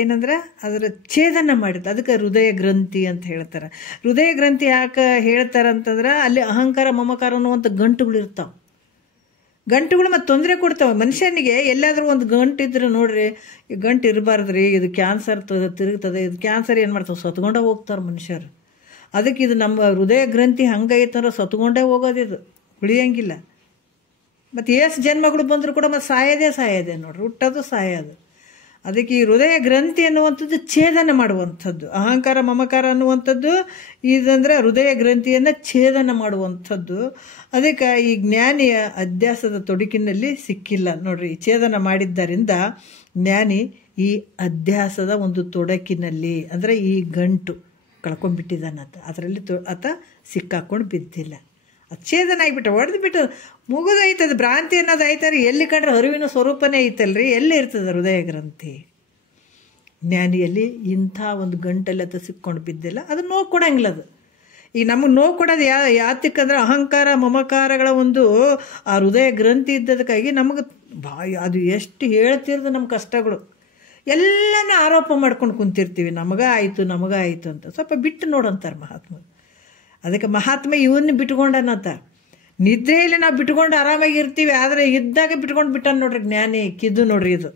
ಏನಂದ್ರೆ ಅದರ ಛೇದನ ಮಾಡಿದ್ದು, ಅದಕ್ಕೆ ಹೃದಯ ಗ್ರಂಥಿ ಅಂತ ಹೇಳ್ತಾರೆ. ಹೃದಯ ಗ್ರಂಥಿ ಯಾಕೆ ಹೇಳ್ತಾರೆ ಅಂತಂದ್ರೆ, ಅಲ್ಲಿ ಅಹಂಕಾರ ಮಮಕಾರ ಅನ್ನುವಂಥ ಗಂಟುಗಳು ಇರ್ತಾವೆ. ಗಂಟುಗಳು ಮತ್ತು ತೊಂದರೆ ಕೊಡ್ತಾವೆ ಮನುಷ್ಯನಿಗೆ. ಎಲ್ಲಾದರೂ ಒಂದು ಗಂಟಿದ್ರೆ ನೋಡ್ರಿ, ಈ ಗಂಟು ಇರಬಾರ್ದ್ರಿ, ಇದು ಕ್ಯಾನ್ಸರ್ ತಿರುಗ್ತದೆ, ಇದು ಕ್ಯಾನ್ಸರ್ ಏನು ಮಾಡ್ತಾವೆ, ಸತ್ಕೊಂಡ ಹೋಗ್ತಾರೆ ಮನುಷ್ಯರು. ಅದಕ್ಕೆ ಇದು ನಮ್ಮ ಹೃದಯ ಗ್ರಂಥಿ ಹಂಗೈತಂದ್ರೆ ಸತ್ಕೊಂಡೇ ಹೋಗೋದಿದು, ಉಳಿಯಂಗಿಲ್ಲ. ಮತ್ತು ಎಷ್ಟು ಜನ್ಮಗಳು ಬಂದರೂ ಕೂಡ ಮತ್ತು ಸಾಯೋದೇ ನೋಡ್ರಿ, ಹುಟ್ಟೋದು ಸಾಯೋದು. ಅದಕ್ಕೆ ಈ ಹೃದಯ ಗ್ರಂಥಿ ಅನ್ನುವಂಥದ್ದು ಛೇದನ ಮಾಡುವಂಥದ್ದು. ಅಹಂಕಾರ ಮಮಕಾರ ಅನ್ನುವಂಥದ್ದು ಇದಂದ್ರೆ ಹೃದಯ ಗ್ರಂಥಿಯನ್ನು ಛೇದನ ಮಾಡುವಂಥದ್ದು. ಅದಕ್ಕೆ ಈ ಜ್ಞಾನಿಯ ಅಧ್ಯಾಸದ ತೊಡಕಿನಲ್ಲಿ ಸಿಕ್ಕಿಲ್ಲ ನೋಡ್ರಿ. ಛೇದನ ಮಾಡಿದ್ದರಿಂದ ಜ್ಞಾನಿ ಈ ಅಧ್ಯಾಸದ ಒಂದು ತೊಡಕಿನಲ್ಲಿ, ಅಂದರೆ ಈ ಗಂಟು ಕಳ್ಕೊಂಡ್ಬಿಟ್ಟಿದ್ದಾನಂತ, ಅದರಲ್ಲಿ ಆತ ಸಿಕ್ಕಾಕೊಂಡು ಬಿದ್ದಿಲ್ಲ. ಅದು ಛೇದನ ಆಗಿಬಿಟ್ಟು ಹೊಡೆದ್ಬಿಟ್ಟು ಮುಗಿದೈತದ. ಭ್ರಾಂತಿ ಅನ್ನೋದು ಆಯ್ತಾರೆ, ಎಲ್ಲಿ ಕಂಡ್ರೆ ಅರಿವಿನ ಸ್ವರೂಪನೇ ಐತಲ್ರಿ, ಎಲ್ಲಿ ಇರ್ತದೆ ಹೃದಯ ಗ್ರಂಥಿ. ಜ್ಞಾನಿಯಲ್ಲಿ ಇಂಥ ಒಂದು ಗಂಟಲ್ಲಿ ಅದು ಸಿಕ್ಕೊಂಡು ಬಿದ್ದಿಲ್ಲ. ಅದು ನೋವು ಕೊಡಂಗಿಲ್ಲ. ಅದು ಈಗ ನಮಗೆ ನೋವು ಕೊಡೋದು ಯಾತಕ್ಕಂದ್ರೆ ಅಹಂಕಾರ ಮಮಕಾರಗಳ ಒಂದು ಆ ಹೃದಯ ಗ್ರಂಥಿ ಇದ್ದದಕ್ಕಾಗಿ ನಮಗೆ ಅದು ಎಷ್ಟು ಹೇಳ್ತಿರೋದು ನಮ್ಮ ಕಷ್ಟಗಳು ಎಲ್ಲನೂ ಆರೋಪ ಮಾಡ್ಕೊಂಡು ಕುಂತಿರ್ತೀವಿ. ನಮಗಾಯಿತು ಅಂತ. ಸ್ವಲ್ಪ ಬಿಟ್ಟು ನೋಡಂತಾರೆ ಮಹಾತ್ಮ. ಅದಕ್ಕೆ ಮಹಾತ್ಮ ಇವನ್ನ ಬಿಟ್ಕೊಂಡನಂತ. ನಿದ್ರೆಯಲ್ಲಿ ನಾವು ಬಿಟ್ಕೊಂಡು ಆರಾಮಾಗಿರ್ತೀವಿ, ಆದರೆ ಇದ್ದಾಗ ಬಿಟ್ಕೊಂಡು ಬಿಟ್ಟಾನ ನೋಡ್ರಿ ಜ್ಞಾನಿ. ಕಿದ್ದು ನೋಡ್ರಿ ಇದು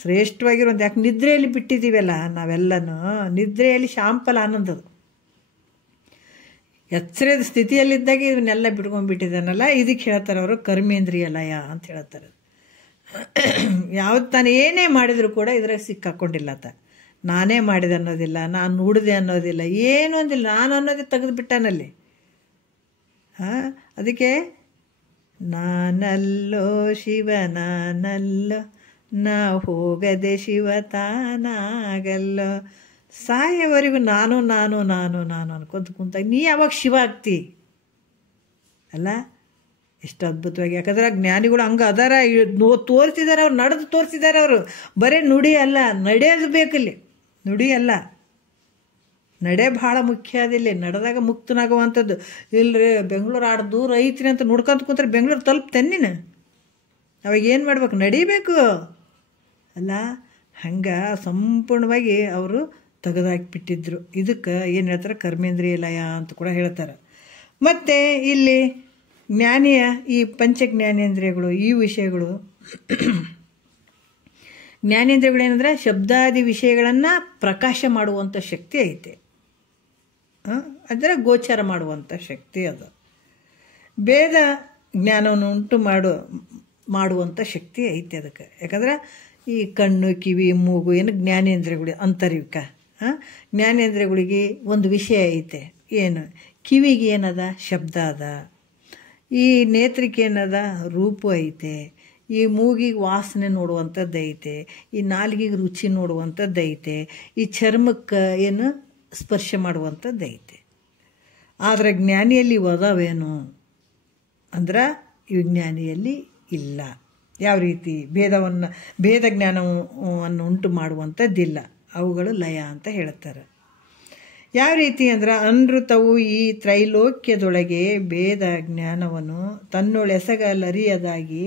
ಶ್ರೇಷ್ಠವಾಗಿರೋದು. ಯಾಕೆ ನಿದ್ರೆಯಲ್ಲಿ ಬಿಟ್ಟಿದ್ದೀವಲ್ಲ ನಾವೆಲ್ಲನೂ, ನಿದ್ರೆಯಲ್ಲಿ ಶಾಂಪಲ್ ಆನಂದದು. ಎಚ್ಚರದ ಸ್ಥಿತಿಯಲ್ಲಿದ್ದಾಗ ಇವನ್ನೆಲ್ಲ ಬಿಟ್ಕೊಂಡ್ಬಿಟ್ಟಿದ್ದಾನಲ್ಲ, ಇದಕ್ಕೆ ಹೇಳ್ತಾರೆ ಅವರು ಕರ್ಮೇಂದ್ರಿಯ ಲಯ ಅಂತ ಹೇಳ್ತಾರೆ. ಯಾವ್ದು ತಾನು ಏನೇ ಮಾಡಿದರೂ ಕೂಡ ಇದ್ರಾಗ ಸಿಕ್ಕಾಕೊಂಡಿಲ್ಲ. ನಾನೇ ಮಾಡಿದೆ ಅನ್ನೋದಿಲ್ಲ, ನಾನು ನೋಡಿದೆ ಅನ್ನೋದಿಲ್ಲ, ಏನೂ ಅಂದಿಲ್ಲ, ನಾನು ಅನ್ನೋದೇ ತೆಗೆದುಬಿಟ್ಟಾನಲ್ಲಿ. ಅದಕ್ಕೆ ನಾನಲ್ಲೋ ಶಿವ ನಾನಲ್ಲೋ, ನಾ ಹೋಗದೆ ಶಿವ ತಾನಾಗಲ್ಲೋ. ಸಾಯವರೆಗೂ ನಾನು ಅನ್ಕೊಂತ ಕುಂತಾಗ ನೀ ಯಾವಾಗ ಶಿವ ಆಗ್ತಿ ಅಲ್ಲ. ಎಷ್ಟು ಅದ್ಭುತವಾಗಿ. ಯಾಕಂದ್ರೆ ಜ್ಞಾನಿಗಳು ಹಂಗೆ ಅದಾರ, ತೋರಿಸಿದ್ದಾರೆ ಅವ್ರು, ನಡೆದು ತೋರಿಸಿದ್ದಾರೆ ಅವರು. ಬರೀ ನುಡಿ ಅಲ್ಲ, ನಡೆಯೋದು ಬೇಕಲ್ಲಿ. ನುಡಿ ಅಲ್ಲ, ನಡೆ ಭಾಳ ಮುಖ್ಯ ಅದಿಲ್ಲ. ನಡೆದಾಗ ಮುಕ್ತನಾಗುವಂಥದ್ದು. ಇಲ್ಲರಿ ಬೆಂಗಳೂರು ಆಡು ದೂರ ಐತ್ರಿ ಅಂತ ನೋಡ್ಕೊಂತ ಕೂತ್ರೆ ಬೆಂಗಳೂರು ತಲುಪ್ತೇನೆ ನೀನು. ಅವಾಗ ಏನು ಮಾಡ್ಬೇಕು, ನಡಿಬೇಕು ಅಲ್ಲ. ಹಂಗೆ ಸಂಪೂರ್ಣವಾಗಿ ಅವರು ತೆಗೆದಾಕಿಬಿಟ್ಟಿದ್ರು. ಇದಕ್ಕೆ ಏನು ಹೇಳ್ತಾರೆ, ಕರ್ಮೇಂದ್ರಿಯ ಲಯ ಅಂತ ಕೂಡ ಹೇಳ್ತಾರೆ. ಮತ್ತು ಇಲ್ಲಿ ಜ್ಞಾನಿಯ ಈ ಪಂಚಜ್ಞಾನೇಂದ್ರಿಯಗಳು, ಈ ವಿಷಯಗಳು, ಜ್ಞಾನೇಂದ್ರಿಯಗಳೇನೆಂದರೆ ಶಬ್ದಾದಿ ವಿಷಯಗಳನ್ನು ಪ್ರಕಾಶ ಮಾಡುವಂಥ ಶಕ್ತಿ ಐತೆ. ಅದರ ಗೋಚರ ಮಾಡುವಂಥ ಶಕ್ತಿ ಅದು. ಭೇದ ಜ್ಞಾನವನ್ನು ಉಂಟು ಮಾಡುವಂಥ ಶಕ್ತಿ ಐತೆ ಅದಕ್ಕೆ. ಯಾಕಂದ್ರೆ ಈ ಕಣ್ಣು ಕಿವಿ ಮೂಗು ಏನು ಜ್ಞಾನೇಂದ್ರಿಯಗಳು ಅಂತರಿಕ. ಜ್ಞಾನೇಂದ್ರಿಯಗಳಿಗೆ ಒಂದು ವಿಷಯ ಐತೆ. ಏನು, ಕಿವಿಗೆ ಏನದ ಶಬ್ದ ಅದ, ಈ ನೇತ್ರಕ್ಕೆ ಏನದ ರೂಪ ಐತೆ, ಈ ಮೂಗಿಗೆ ವಾಸನೆ ನೋಡುವಂಥದ್ದು ಐತೆ, ಈ ನಾಲಿಗೆಗೆ ರುಚಿ ನೋಡುವಂಥದ್ದು ಐತೆ, ಈ ಚರ್ಮಕ್ಕೆ ಏನು ಸ್ಪರ್ಶ ಮಾಡುವಂಥದ್ದು ಐತೆ. ಆದರೆ ಜ್ಞಾನಿಯಲ್ಲಿ ಒದವೇನು ಅಂದ್ರೆ ಈ ಜ್ಞಾನಿಯಲ್ಲಿ ಇಲ್ಲ. ಯಾವ ರೀತಿ ಭೇದ ಜ್ಞಾನವನ್ನು ಉಂಟು ಮಾಡುವಂಥದ್ದಿಲ್ಲ, ಅವುಗಳು ಲಯ ಅಂತ ಹೇಳ್ತಾರೆ. ಯಾವ ರೀತಿ ಅಂದ್ರೆ ಅನೃತವು ಈ ತ್ರೈಲೋಕ್ಯದೊಳಗೆ ಭೇದ ಜ್ಞಾನವನ್ನು ತನ್ನೊಳೆಸಗಲರಿಯದಾಗಿ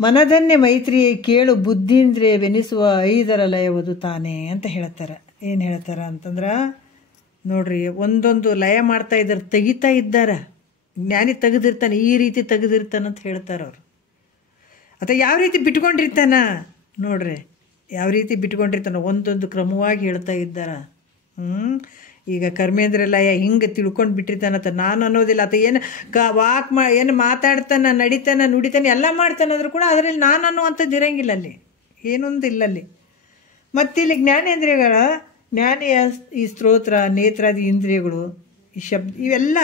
ಮನದನ್ನೇ ಮೈತ್ರಿಯೇ ಕೇಳು ಬುದ್ಧೀಂದ್ರಿಯವೆನಿಸುವ ಐದರ ಲಯವದು ತಾನೇ ಅಂತ ಹೇಳ್ತಾರೆ. ಏನು ಹೇಳ್ತಾರ ಅಂತಂದ್ರೆ ನೋಡ್ರಿ, ಒಂದೊಂದು ಲಯ ಮಾಡ್ತಾ ಇದ್ದಾರೆ, ತೆಗಿತಾ ಇದ್ದಾರ. ಜ್ಞಾನಿ ತೆಗೆದಿರ್ತಾನೆ, ಈ ರೀತಿ ತೆಗೆದಿರ್ತಾನಂತ ಹೇಳ್ತಾರೆ ಅವರು. ಅಥವಾ ಯಾವ ರೀತಿ ಬಿಟ್ಕೊಂಡಿರ್ತಾನ ನೋಡ್ರಿ, ಯಾವ ರೀತಿ ಬಿಟ್ಕೊಂಡಿರ್ತಾನೆ ಒಂದೊಂದು ಕ್ರಮವಾಗಿ ಹೇಳ್ತಾ ಇದ್ದಾರ. ಈಗ ಕರ್ಮೇಂದ್ರ ಲಯ ಹಿಂಗೆ ತಿಳ್ಕೊಂಡು ಬಿಟ್ಟಿರ್ತಾನಂತ ನಾನು ಅನ್ನೋದಿಲ್ಲ. ಅಥವಾ ಏನು ಏನು ಮಾತಾಡ್ತಾನೆ, ನಡಿತಾನೆ, ನುಡಿತಾನೆ, ಎಲ್ಲ ಮಾಡ್ತಾನಂದ್ರೂ ಕೂಡ ಅದರಲ್ಲಿ ನಾನು ಅನ್ನುವಂಥದ್ದು ಇರಂಗಿಲ್ಲ, ಅಲ್ಲಿ ಏನೊಂದಿಲ್ಲ ಅಲ್ಲಿ. ಮತ್ತಿಲ್ಲಿ ಜ್ಞಾನೇಂದ್ರಿಯಗಳ ಜ್ಞಾನಿಯ ಈ ಸ್ತೋತ್ರ, ನೇತ್ರಾದಿ ಇಂದ್ರಿಯಗಳು, ಈ ಇವೆಲ್ಲ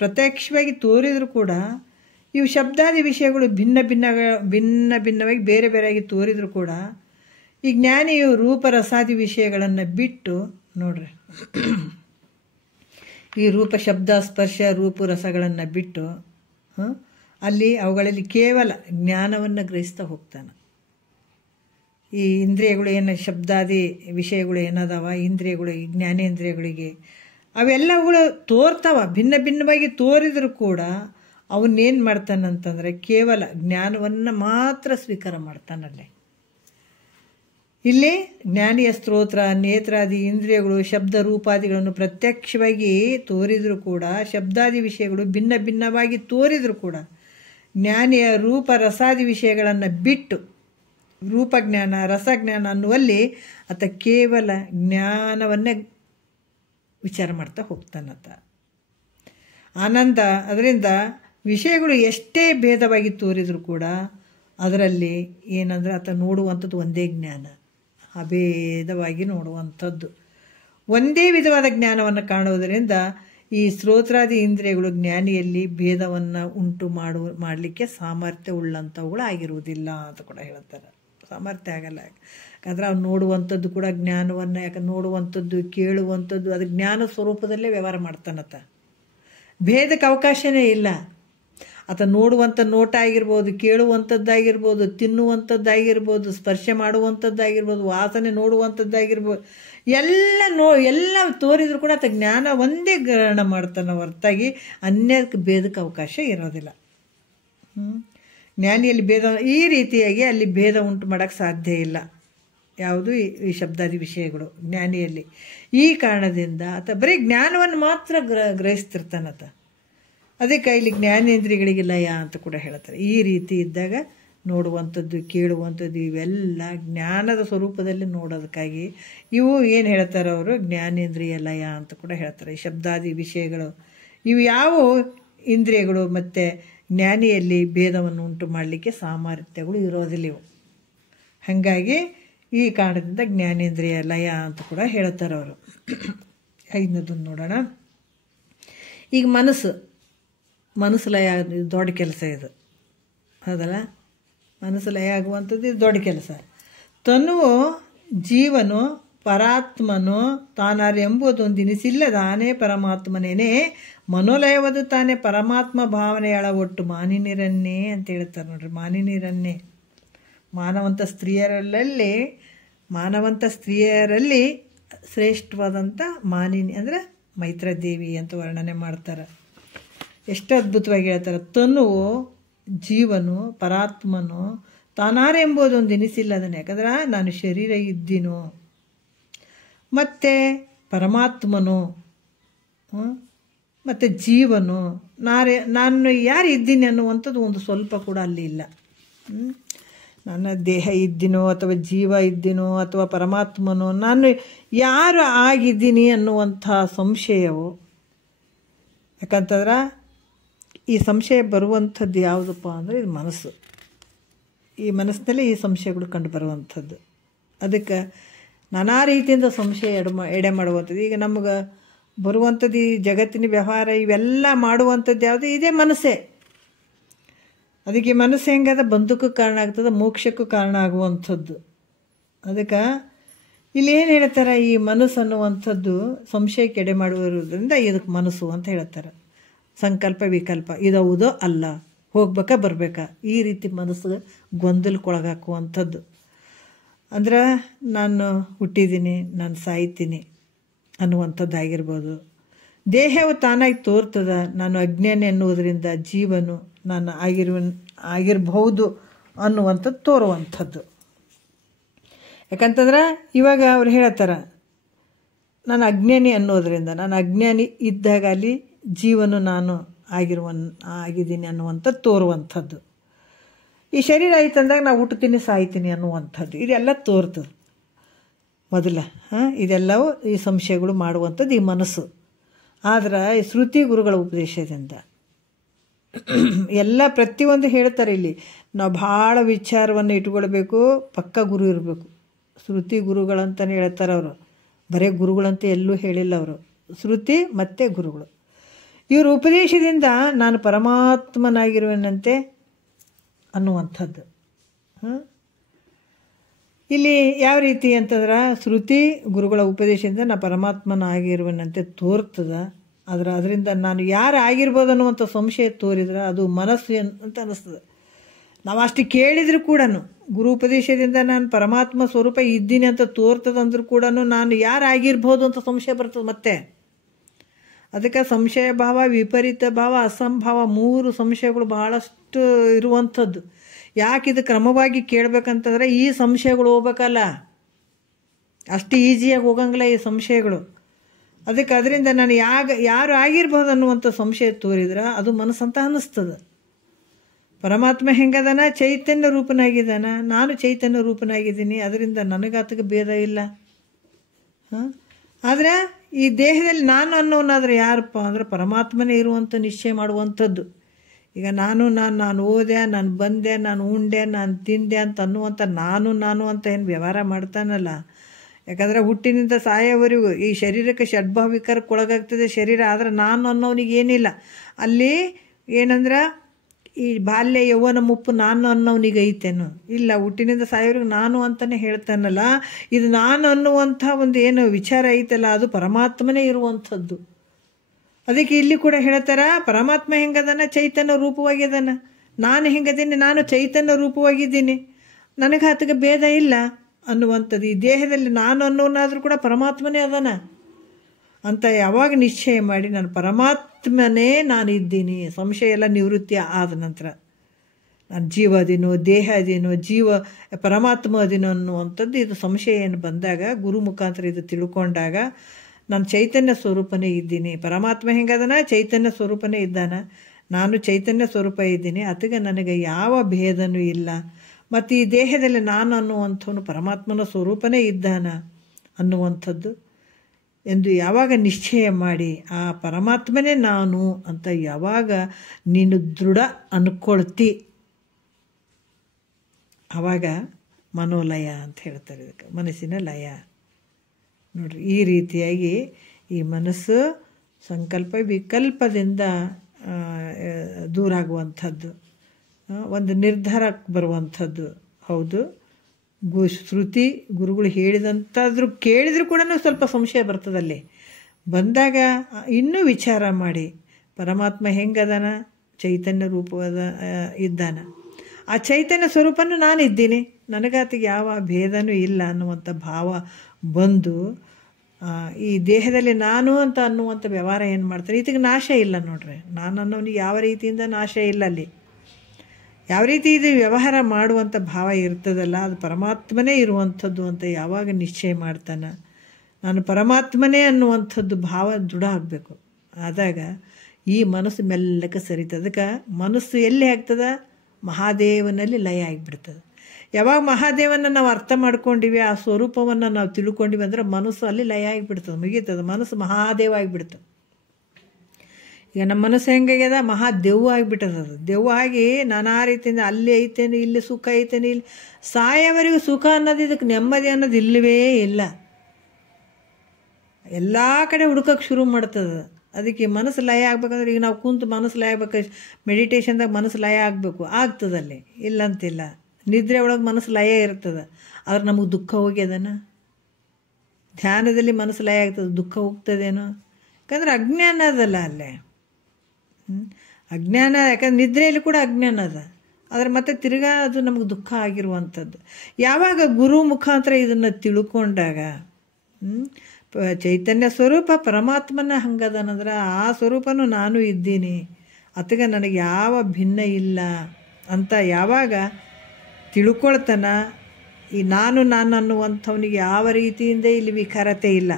ಪ್ರತ್ಯಕ್ಷವಾಗಿ ತೋರಿದರೂ ಕೂಡ ಇವು ಶಬ್ದಾದಿ ವಿಷಯಗಳು ಭಿನ್ನ ಭಿನ್ನವಾಗಿ ಬೇರೆ ಬೇರೆಯಾಗಿ ತೋರಿದರೂ ಕೂಡ ಈ ಜ್ಞಾನಿಯು ರೂಪರಸಾದಿ ವಿಷಯಗಳನ್ನು ಬಿಟ್ಟು ನೋಡ್ರಿ, ಈ ರೂಪ ಶಬ್ದ ಸ್ಪರ್ಶ ರೂಪ ರಸಗಳನ್ನು ಬಿಟ್ಟು ಅಲ್ಲಿ ಅವುಗಳಲ್ಲಿ ಕೇವಲ ಜ್ಞಾನವನ್ನು ಗ್ರಹಿಸ್ತಾ ಹೋಗ್ತಾನೆ. ಈ ಇಂದ್ರಿಯಗಳು ಏನು ಶಬ್ದಾದಿ ವಿಷಯಗಳು ಏನದಾವ, ಇಂದ್ರಿಯಗಳು ಈ ಜ್ಞಾನೇಂದ್ರಿಯಗಳಿಗೆ ಅವೆಲ್ಲವುಗಳು ತೋರ್ತಾವ, ಭಿನ್ನವಾಗಿ ತೋರಿದರೂ ಕೂಡ ಅವನ್ನೇನು ಮಾಡ್ತಾನಂತಂದರೆ ಕೇವಲ ಜ್ಞಾನವನ್ನು ಮಾತ್ರ ಸ್ವೀಕಾರ ಮಾಡ್ತಾನಲ್ಲಿ. ಇಲ್ಲಿ ಜ್ಞಾನಿಯ ಸ್ತೋತ್ರ, ನೇತ್ರಾದಿ ಇಂದ್ರಿಯಗಳು ಶಬ್ದ ರೂಪಾದಿಗಳನ್ನು ಪ್ರತ್ಯಕ್ಷವಾಗಿ ತೋರಿದರೂ ಕೂಡ, ಶಬ್ದಾದಿ ವಿಷಯಗಳು ಭಿನ್ನವಾಗಿ ತೋರಿದರೂ ಕೂಡ ಜ್ಞಾನಿಯ ರೂಪ ರಸಾದಿ ವಿಷಯಗಳನ್ನು ಬಿಟ್ಟು ರೂಪಜ್ಞಾನ ರಸಜ್ಞಾನ ಅನ್ನುವಲ್ಲಿ ಆತ ಕೇವಲ ಜ್ಞಾನವನ್ನೇ ವಿಚಾರ ಮಾಡ್ತಾ ಹೋಗ್ತಾನಂತ. ಆನಂದ ಅದರಿಂದ ವಿಷಯಗಳು ಎಷ್ಟೇ ಭೇದವಾಗಿ ತೋರಿದರೂ ಕೂಡ ಅದರಲ್ಲಿ ಏನಂದ್ರೆ ಆತ ನೋಡುವಂಥದ್ದು ಒಂದೇ ಜ್ಞಾನ, ಅಭೇದವಾಗಿ ನೋಡುವಂಥದ್ದು, ಒಂದೇ ವಿಧವಾದ ಜ್ಞಾನವನ್ನು ಕಾಣುವುದರಿಂದ ಈ ಸ್ತೋತ್ರಾದಿ ಇಂದ್ರಿಯಗಳು ಜ್ಞಾನಿಯಲ್ಲಿ ಭೇದವನ್ನು ಉಂಟು ಮಾಡಲಿಕ್ಕೆ ಸಾಮರ್ಥ್ಯ ಉಳ್ಳಂಥವುಗಳು ಆಗಿರುವುದಿಲ್ಲ ಅಂತ ಕೂಡ ಹೇಳ್ತಾರೆ. ಸಾಮರ್ಥ್ಯ ಆಗಲ್ಲ. ಯಾಕಂದ್ರೆ ಅವ್ನು ನೋಡುವಂಥದ್ದು ಕೂಡ ಜ್ಞಾನವನ್ನು, ಯಾಕಂದ್ರೆ ನೋಡುವಂಥದ್ದು ಕೇಳುವಂಥದ್ದು ಅದು ಜ್ಞಾನ ಸ್ವರೂಪದಲ್ಲೇ ವ್ಯವಹಾರ ಮಾಡ್ತಾನತ್ತ. ಭೇದಕ್ಕೆ ಅವಕಾಶನೇ ಇಲ್ಲ. ಆತ ನೋಡುವಂಥ ನೋಟ ಆಗಿರ್ಬೋದು, ಕೇಳುವಂಥದ್ದಾಗಿರ್ಬೋದು, ತಿನ್ನುವಂಥದ್ದಾಗಿರ್ಬೋದು, ಸ್ಪರ್ಶ ಮಾಡುವಂಥದ್ದಾಗಿರ್ಬೋದು, ವಾಸನೆ ನೋಡುವಂಥದ್ದಾಗಿರ್ಬೋದು, ಎಲ್ಲ ತೋರಿದ್ರು ಕೂಡ ಆತ ಜ್ಞಾನ ಒಂದೇ ಗ್ರಹಣ ಮಾಡ್ತಾನೆ ಹೊರತಾಗಿ ಅನ್ಯಕ್ಕೆ ಭೇದಕ್ಕೆ ಅವಕಾಶ ಇರೋದಿಲ್ಲ. ಜ್ಞಾನಿಯಲ್ಲಿ ಭೇದ ಈ ರೀತಿಯಾಗಿ ಅಲ್ಲಿ ಭೇದ ಉಂಟು ಮಾಡೋಕ್ಕೆ ಸಾಧ್ಯ ಇಲ್ಲ. ಯಾವುದು ಈ ಶಬ್ದಾದಿ ವಿಷಯಗಳು ಜ್ಞಾನಿಯಲ್ಲಿ. ಈ ಕಾರಣದಿಂದ ಆತ ಬರೀ ಜ್ಞಾನವನ್ನು ಮಾತ್ರ ಗ್ರಹಿಸ್ತಿರ್ತಾನತ. ಅದಕ್ಕೆ ಇಲ್ಲಿ ಜ್ಞಾನೇಂದ್ರಿಯಗಳಿಗೆ ಲಯ ಅಂತ ಕೂಡ ಹೇಳ್ತಾರೆ. ಈ ರೀತಿ ಇದ್ದಾಗ ನೋಡುವಂಥದ್ದು ಕೇಳುವಂಥದ್ದು ಇವೆಲ್ಲ ಜ್ಞಾನದ ಸ್ವರೂಪದಲ್ಲಿ ನೋಡೋದಕ್ಕಾಗಿ ಇವು ಏನು ಹೇಳ್ತಾರೆ ಅವರು, ಜ್ಞಾನೇಂದ್ರಿಯ ಲಯ ಅಂತ ಕೂಡ ಹೇಳ್ತಾರೆ. ಈ ಶಬ್ದಾದಿ ವಿಷಯಗಳು ಇವು ಯಾವ ಇಂದ್ರಿಯಗಳು ಮತ್ತು ಜ್ಞಾನಿಯಲ್ಲಿ ಭೇದವನ್ನು ಉಂಟು ಮಾಡಲಿಕ್ಕೆ ಸಾಮರ್ಥ್ಯಗಳು ಇರೋದಿಲ್ಲ ಇವು. ಹಾಗಾಗಿ ಈ ಕಾರಣದಿಂದ ಜ್ಞಾನೇಂದ್ರಿಯ ಲಯ ಅಂತ ಕೂಡ ಹೇಳ್ತಾರೆ ಅವರು. ಐದನೇದನ್ನು ನೋಡೋಣ. ಈಗ ಮನಸ್ಸು ಲಯ ದೊಡ್ಡ ಕೆಲಸ ಇದು, ಹೌದಲ್ಲ? ಮನಸ್ಸು ಲಯ ಆಗುವಂಥದ್ದು ಇದು ದೊಡ್ಡ ಕೆಲಸ. ತನುವು ಜೀವನು ಪರಾತ್ಮನು ತಾನಾರು ಎಂಬುದೊಂದಿನಿಸಿಲ್ಲದಾನೇ ಪರಮಾತ್ಮನೇನೆ ಮನೋಲಯವದು ತಾನೇ ಪರಮಾತ್ಮ ಭಾವನೆಯಳ ಒಟ್ಟು ಮಾನಿನಿರನ್ನೇ ಅಂತ ಹೇಳ್ತಾರೆ ನೋಡ್ರಿ. ಮಾನಿನಿರನ್ನೇ ಮಾನವಂತ ಸ್ತ್ರೀಯರಲ್ಲಿ ಶ್ರೇಷ್ಠವಾದಂಥ ಮಾನಿನಿ ಅಂದರೆ ಮೈತ್ರಾದೇವಿ ಅಂತ ವರ್ಣನೆ ಮಾಡ್ತಾರೆ. ಎಷ್ಟು ಅದ್ಭುತವಾಗಿ ಹೇಳ್ತಾರೆ. ತನುವು ಜೀವನು ಪರಾತ್ಮನು ತಾನಾರೆಂಬುದೊಂದು ಎನಿಸಿಲ್ಲದನೆ. ಯಾಕಂದ್ರೆ ನಾನು ಶರೀರ ಇದ್ದೀನೋ ಮತ್ತು ಪರಮಾತ್ಮನು ಮತ್ತು ಜೀವನು ನಾನು ಯಾರು ಇದ್ದೀನಿ ಅನ್ನುವಂಥದ್ದು ಒಂದು ಸ್ವಲ್ಪ ಕೂಡ ಅಲ್ಲಿ ಇಲ್ಲ. ನನ್ನ ದೇಹ ಇದ್ದೀನೋ ಅಥವಾ ಜೀವ ಇದ್ದೀನೋ ಅಥವಾ ಪರಮಾತ್ಮನೋ ನಾನು ಯಾರು ಆಗಿದ್ದೀನಿ ಅನ್ನುವಂಥ ಸಂಶಯವು. ಯಾಕಂತಂದ್ರೆ ಈ ಸಂಶಯ ಬರುವಂಥದ್ದು ಯಾವುದಪ್ಪ ಅಂದರೆ ಇದು ಮನಸ್ಸು. ಈ ಮನಸ್ಸಿನಲ್ಲಿ ಈ ಸಂಶಯಗಳು ಕಂಡು ಬರುವಂಥದ್ದು. ಅದಕ್ಕೆ ನಾನಾ ರೀತಿಯಿಂದ ಸಂಶಯ ಎಡೆ ಮಾಡುವಂಥದ್ದು. ಈಗ ನಮಗೆ ಬರುವಂಥದ್ದು ಈ ಜಗತ್ತಿನ ವ್ಯವಹಾರ ಇವೆಲ್ಲ ಮಾಡುವಂಥದ್ದು ಯಾವುದು, ಇದೇ ಮನಸ್ಸೇ. ಅದಕ್ಕೆ ಮನಸ್ಸು ಹೆಂಗದ ಬಂಧಕ್ಕೂ ಕಾರಣ ಆಗ್ತದೆ, ಮೋಕ್ಷಕ್ಕೂ ಕಾರಣ ಆಗುವಂಥದ್ದು. ಅದಕ್ಕೆ ಇಲ್ಲಿ ಏನು ಹೇಳ್ತಾರೆ, ಈ ಮನಸ್ಸು ಅನ್ನುವಂಥದ್ದು ಸಂಶಯಕ್ಕೆ ಎಡೆ ಮಾಡುವುದರಿಂದ ಇದಕ್ಕೆ ಮನಸ್ಸು ಅಂತ ಹೇಳ್ತಾರೆ. ಸಂಕಲ್ಪ ವಿಕಲ್ಪ ಇದೌದೋ ಅಲ್ಲ, ಹೋಗ್ಬೇಕಾ ಬರಬೇಕಾ, ಈ ರೀತಿ ಮನಸ್ಸು ಗೊಂದಲಕ್ಕೊಳಗಾಕುವಂಥದ್ದು. ಅಂದ್ರೆ ನಾನು ಹುಟ್ಟಿದ್ದೀನಿ, ನಾನು ಸಾಯ್ತೀನಿ ಅನ್ನುವಂಥದ್ದಾಗಿರ್ಬೋದು. ದೇಹವು ತಾನಾಗಿ ತೋರ್ತದ, ನಾನು ಅಜ್ಞಾನಿ ಅನ್ನುವುದರಿಂದ ಜೀವನು ನಾನು ಆಗಿರಬಹುದು ಅನ್ನುವಂಥದ್ದು ತೋರುವಂಥದ್ದು. ಯಾಕಂತಂದ್ರೆ ಇವಾಗ ಅವ್ರು ಹೇಳತ್ತಾರ, ನಾನು ಅಜ್ಞಾನಿ ಅನ್ನೋದರಿಂದ, ನಾನು ಅಜ್ಞಾನಿ ಇದ್ದಾಗ ಅಲ್ಲಿ ಜೀವನು ನಾನು ಆಗಿದ್ದೀನಿ ಅನ್ನುವಂಥದ್ದು ತೋರುವಂಥದ್ದು. ಈ ಶರೀರ ಆಯ್ತಂದಾಗ ನಾವು ಹುಟ್ಟುತ್ತೀನಿ ಸಾಯ್ತೀನಿ ಅನ್ನುವಂಥದ್ದು ಇದೆಲ್ಲ ತೋರ್ತದೆ ಮೊದಲ. ಇದೆಲ್ಲವೂ ಈ ಸಂಶಯಗಳು ಮಾಡುವಂಥದ್ದು ಈ ಮನಸ್ಸು. ಆದ್ರೆ ಈ ಶ್ರುತಿ ಗುರುಗಳ ಉಪದೇಶದಿಂದ ಎಲ್ಲ ಪ್ರತಿಯೊಂದು ಹೇಳ್ತಾರೆ. ಇಲ್ಲಿ ನಾವು ಭಾಳ ವಿಚಾರವನ್ನು ಇಟ್ಕೊಳ್ಬೇಕು, ಪಕ್ಕ ಗುರು ಇರಬೇಕು. ಶ್ರುತಿ ಗುರುಗಳಂತಲೇ ಹೇಳ್ತಾರೆ ಅವರು, ಬರೀ ಗುರುಗಳಂತ ಎಲ್ಲೂ ಹೇಳಿಲ್ಲ ಅವರು, ಶ್ರುತಿ ಮತ್ತು ಗುರುಗಳು. ಇವ್ರ ಉಪದೇಶದಿಂದ ನಾನು ಪರಮಾತ್ಮನಾಗಿರುವೆನಂತೆ ಅನ್ನುವಂಥದ್ದು. ಇಲ್ಲಿ ಯಾವ ರೀತಿ ಅಂತಂದ್ರೆ ಶ್ರುತಿ ಗುರುಗಳ ಉಪದೇಶದಿಂದ ನಾನು ಪರಮಾತ್ಮನಾಗಿರುವೆನಂತೆ ತೋರ್ತದ. ಅದರಿಂದ ನಾನು ಯಾರು ಆಗಿರ್ಬೋದು ಅನ್ನುವಂಥ ಸಂಶಯ ತೋರಿದ್ರೆ ಅದು ಮನಸ್ಸು ಅಂತ ಅನ್ನಿಸ್ತದೆ. ನಾವು ಅಷ್ಟು ಕೇಳಿದ್ರು ಕೂಡ ಗುರು ಉಪದೇಶದಿಂದ ನಾನು ಪರಮಾತ್ಮ ಸ್ವರೂಪ ಇದ್ದೀನಿ ಅಂತ ತೋರ್ತದಂದ್ರೂ ಕೂಡ ನಾನು ಯಾರು ಆಗಿರ್ಬೋದು ಅಂತ ಸಂಶಯ ಬರ್ತದೆ ಮತ್ತೆ. ಅದಕ್ಕೆ ಸಂಶಯ ಭಾವ, ವಿಪರೀತ ಭಾವ, ಅಸಂಭಾವ 3 ಸಂಶಯಗಳು ಬಹಳಷ್ಟು ಇರುವಂಥದ್ದು. ಯಾಕೆ ಇದು ಕ್ರಮವಾಗಿ ಕೇಳಬೇಕಂತಂದ್ರೆ ಈ ಸಂಶಯಗಳು ಹೋಗ್ಬೇಕಲ್ಲ, ಅಷ್ಟು ಈಸಿಯಾಗಿ ಹೋಗಂಗಿಲ್ಲ ಈ ಸಂಶಯಗಳು. ಅದಕ್ಕೆ ಅದರಿಂದ ನಾನು ಯಾರು ಆಗಿರ್ಬೋದು ಅನ್ನುವಂಥ ಸಂಶಯ ತೋರಿದ್ರೆ ಅದು ಮನಸ್ಸಂತ ಅನ್ನಿಸ್ತದೆ. ಪರಮಾತ್ಮ ಹೆಂಗದಾನ, ಚೈತನ್ಯ ರೂಪನಾಗಿದ್ದಾನ, ನಾನು ಚೈತನ್ಯ ರೂಪನಾಗಿದ್ದೀನಿ, ಅದರಿಂದ ನನಗಾತಕ್ಕೆ ಭೇದ ಇಲ್ಲ. ಆದರೆ ಈ ದೇಹದಲ್ಲಿ ನಾನು ಅನ್ನೋನಾದ್ರೆ ಯಾರಪ್ಪ ಅಂದರೆ ಪರಮಾತ್ಮನೇ ಇರುವಂಥ ನಿಶ್ಚಯ ಮಾಡುವಂಥದ್ದು. ಈಗ ನಾನು ಓದೆ, ನಾನು ಬಂದೆ, ನಾನು ಉಂಡೆ, ನಾನು ತಿಂದೆ ಅಂತ ಅನ್ನುವಂಥ ನಾನು ಅಂತ ಏನು ವ್ಯವಹಾರ ಮಾಡ್ತಾನಲ್ಲ. ಯಾಕಂದರೆ ಹುಟ್ಟಿನಿಂದ ಸಾಯೋವರೆಗೂ ಈ ಶರೀರಕ್ಕೆ ಷಡ್ಭಾವ ವಿಕಾರಕ್ಕೆ ಒಳಗಾಗ್ತದೆ ಶರೀರ. ಆದರೆ ನಾನು ಅನ್ನೋನಿಗೆ ಏನಿಲ್ಲ ಅಲ್ಲಿ. ಏನಂದ್ರೆ ಈ ಬಾಲ್ಯ ಯೌವನ ಮುಪ್ಪು ನಾನು ಅನ್ನೋನಿಗೆ ಐತೇನು ಇಲ್ಲ. ಹುಟ್ಟಿನಿಂದ ಸಾಯೋವರೆಗೂ ನಾನು ಅಂತಲೇ ಹೇಳ್ತಾನಲ್ಲ. ಇದು ನಾನು ಅನ್ನುವಂಥ ಒಂದು ಏನು ವಿಚಾರ ಐತಲ್ಲ ಅದು ಪರಮಾತ್ಮನೇ ಇರುವಂಥದ್ದು. ಅದಕ್ಕೆ ಇಲ್ಲಿ ಕೂಡ ಹೇಳ್ತಾರ, ಪರಮಾತ್ಮ ಹೆಂಗದಾನ, ಚೈತನ್ಯ ರೂಪವಾಗಿದ್ದಾನ. ನಾನು ಹೆಂಗದೀನಿ, ನಾನು ಚೈತನ್ಯ ರೂಪವಾಗಿದ್ದೀನಿ, ನನಗೆ ಆತಗೆ ಭೇದ ಇಲ್ಲ ಅನ್ನುವಂಥದ್ದು. ಈ ದೇಹದಲ್ಲಿ ನಾನು ಅನ್ನೋನಾದರೂ ಕೂಡ ಪರಮಾತ್ಮನೇ ಅದಾನ ಅಂತ ಯಾವಾಗ ನಿಶ್ಚಯ ಮಾಡಿ ನಾನು ಪರಮಾತ್ಮನೇ ನಾನಿದ್ದೀನಿ, ಸಂಶಯ ಎಲ್ಲ ನಿವೃತ್ತಿ ಆದ ನಂತರ ನಾನು ಜೀವ ಅದೇನೋ, ದೇಹ ಅದೇನೋ, ಪರಮಾತ್ಮ ಅದೇನೋ ಅನ್ನುವಂಥದ್ದು ಇದು ಸಂಶಯ ಏನು ಬಂದಾಗ ಗುರು ಮುಖಾಂತರ ಇದು ತಿಳ್ಕೊಂಡಾಗ ನಾನು ಚೈತನ್ಯ ಸ್ವರೂಪನೇ ಇದ್ದೀನಿ. ಪರಮಾತ್ಮ ಹೆಂಗದನ, ಚೈತನ್ಯ ಸ್ವರೂಪನೇ ಇದ್ದಾನ, ನಾನು ಚೈತನ್ಯ ಸ್ವರೂಪ ಇದ್ದೀನಿ, ಅದಕ್ಕೆ ನನಗೆ ಯಾವ ಭೇದನೂ ಇಲ್ಲ. ಮತ್ತು ಈ ದೇಹದಲ್ಲಿ ನಾನು ಅನ್ನುವಂಥವನು ಪರಮಾತ್ಮನ ಸ್ವರೂಪನೇ ಇದ್ದಾನ ಅನ್ನುವಂಥದ್ದು ಎಂದು ಯಾವಾಗ ನಿಶ್ಚಯ ಮಾಡಿ ಆ ಪರಮಾತ್ಮನೇ ನಾನು ಅಂತ ಯಾವಾಗ ನೀನು ದೃಢ ಅಂದ್ಕೊಳ್ತಿ ಆವಾಗ ಮನೋಲಯ ಅಂತ ಹೇಳ್ತಾರೆ. ಇದಕ್ಕೆ ಮನಸ್ಸಿನ ಲಯ. ನೋಡ್ರಿ, ಈ ರೀತಿಯಾಗಿ ಈ ಮನಸ್ಸು ಸಂಕಲ್ಪ ವಿಕಲ್ಪದಿಂದ ದೂರ ಆಗುವಂಥದ್ದು, ಒಂದು ನಿರ್ಧಾರಕ್ಕೆ ಬರುವಂಥದ್ದು. ಹೌದು, ಶ್ರುತಿ ಗುರುಗಳು ಹೇಳಿದಂತಾದರೂ ಕೇಳಿದರೂ ಕೂಡ ಸ್ವಲ್ಪ ಸಂಶಯ ಬರ್ತದಲ್ಲಿ. ಬಂದಾಗ ಇನ್ನೂ ವಿಚಾರ ಮಾಡಿ ಪರಮಾತ್ಮ ಹೆಂಗದಾನ, ಚೈತನ್ಯ ರೂಪವಾದ ಇದ್ದಾನ, ಆ ಚೈತನ್ಯ ಸ್ವರೂಪನೂ ನಾನಿದ್ದೀನಿ, ನನಗಾತಿಗೆ ಯಾವ ಭೇದನೂ ಇಲ್ಲ ಅನ್ನುವಂಥ ಭಾವ ಬಂದು ಈ ದೇಹದಲ್ಲಿ ನಾನು ಅಂತ ಅನ್ನುವಂಥ ವ್ಯವಹಾರ ಏನು ಮಾಡ್ತಾರೆ, ಇದಕ್ಕೆ ನಾಶ ಇಲ್ಲ. ನೋಡ್ರಿ, ನಾನು ಅನ್ನೋನಿಗೆ ಯಾವ ರೀತಿಯಿಂದ ನಾಶ ಇಲ್ಲ. ಅಲ್ಲಿ ಯಾವ ರೀತಿ ಇದು ವ್ಯವಹಾರ ಮಾಡುವಂಥ ಭಾವ ಇರ್ತದಲ್ಲ ಅದು ಪರಮಾತ್ಮನೇ ಇರುವಂಥದ್ದು ಅಂತ ಯಾವಾಗ ನಿಶ್ಚಯ ಮಾಡ್ತಾನೆ, ನಾನು ಪರಮಾತ್ಮನೇ ಅನ್ನುವಂಥದ್ದು ಭಾವ ದೃಢ ಆಗಬೇಕು. ಆದಾಗ ಈ ಮನಸ್ಸು ಮೆಲ್ಲಕ್ಕೆ ಸರಿತದೆ. ಅದಕ್ಕೆ ಮನಸ್ಸು ಎಲ್ಲಿ ಆಗ್ತದೆ, ಮಹಾದೇವನಲ್ಲಿ ಲಯ ಆಗಿಬಿಡ್ತದೆ. ಯಾವಾಗ ಮಹಾದೇವನ ನಾವು ಅರ್ಥ ಮಾಡ್ಕೊಂಡಿವಿ, ಆ ಸ್ವರೂಪವನ್ನು ನಾವು ತಿಳ್ಕೊಂಡಿವಿ ಅಂದ್ರೆ ಮನಸ್ಸು ಅಲ್ಲಿ ಲಯ ಆಗಿಬಿಡ್ತದೆ, ಮುಗೀತದೆ. ಮನಸ್ಸು ಮಹಾದೇವ ಆಗಿಬಿಡ್ತದೆ. ಈಗ ನಮ್ಮ ಮನಸ್ಸು ಹೆಂಗಾಗ್ಯದ, ಮಹಾದೆವ್ವ ಆಗಿಬಿಟ್ಟದ. ಅದು ದೆವ್ವ ಆಗಿ ನಾನಾ ರೀತಿಯಿಂದ ಅಲ್ಲಿ ಐತೇನೆ, ಇಲ್ಲಿ ಸುಖ ಐತೇನೆ, ಇಲ್ಲಿ ಸಾಯವರೆಗೂ ಸುಖ ಅನ್ನೋದು, ಇದಕ್ಕೆ ನೆಮ್ಮದಿ ಅನ್ನೋದು ಇಲ್ಲವೇ ಇಲ್ಲ. ಎಲ್ಲ ಕಡೆ ಹುಡುಕಕ್ಕೆ ಶುರು ಮಾಡ್ತದೆ. ಅದಕ್ಕೆ ಮನಸ್ಸು ಲಯ ಆಗ್ಬೇಕಂದ್ರೆ ಈಗ ನಾವು ಕುಂತು ಮನಸ್ಸು ಲಯ ಆಗ್ಬೇಕು, ಮೆಡಿಟೇಷನ್ದಾಗ ಮನಸ್ಸು ಲಯ ಆಗಬೇಕು, ಆಗ್ತದಲ್ಲಿ ಇಲ್ಲಂತಿಲ್ಲ. ನಿದ್ರೆ ಒಳಗೆ ಮನಸ್ಸು ಲಯ ಇರ್ತದೆ, ಆದ್ರೆ ನಮಗೆ ದುಃಖ ಹೋಗ್ಯದನ. ಧ್ಯಾನದಲ್ಲಿ ಮನಸ್ಸು ಲಯ ಆಗ್ತದೆ, ದುಃಖ ಹೋಗ್ತದೇನೋ, ಯಾಕಂದ್ರೆ ಅಜ್ಞಾನ ಅದಲ್ಲ ಅಲ್ಲೇ. ಅಜ್ಞಾನ, ಯಾಕಂದ್ರೆ ನಿದ್ರೆಯಲ್ಲಿ ಕೂಡ ಅಜ್ಞಾನ ಅದ, ಆದರೆ ಮತ್ತೆ ತಿರ್ಗಾ ಅದು ನಮಗೆ ದುಃಖ ಆಗಿರುವಂಥದ್ದು. ಯಾವಾಗ ಗುರು ಮುಖಾಂತರ ಇದನ್ನು ತಿಳ್ಕೊಂಡಾಗ ಚೈತನ್ಯ ಸ್ವರೂಪ ಪರಮಾತ್ಮನ ಹಂಗದನಂದ್ರೆ ಆ ಸ್ವರೂಪನೂ ನಾನು ಇದ್ದೀನಿ, ಅತಗ ನನಗೆ ಯಾವ ಭಿನ್ನ ಇಲ್ಲ ಅಂತ ಯಾವಾಗ ತಿಳ್ಕೊಳ್ತಾನ, ಈ ನಾನು ಅನ್ನುವಂಥವನಿಗೆ ಯಾವ ರೀತಿಯಿಂದ ಇಲ್ಲಿ ವಿಕಾರತೆ ಇಲ್ಲ.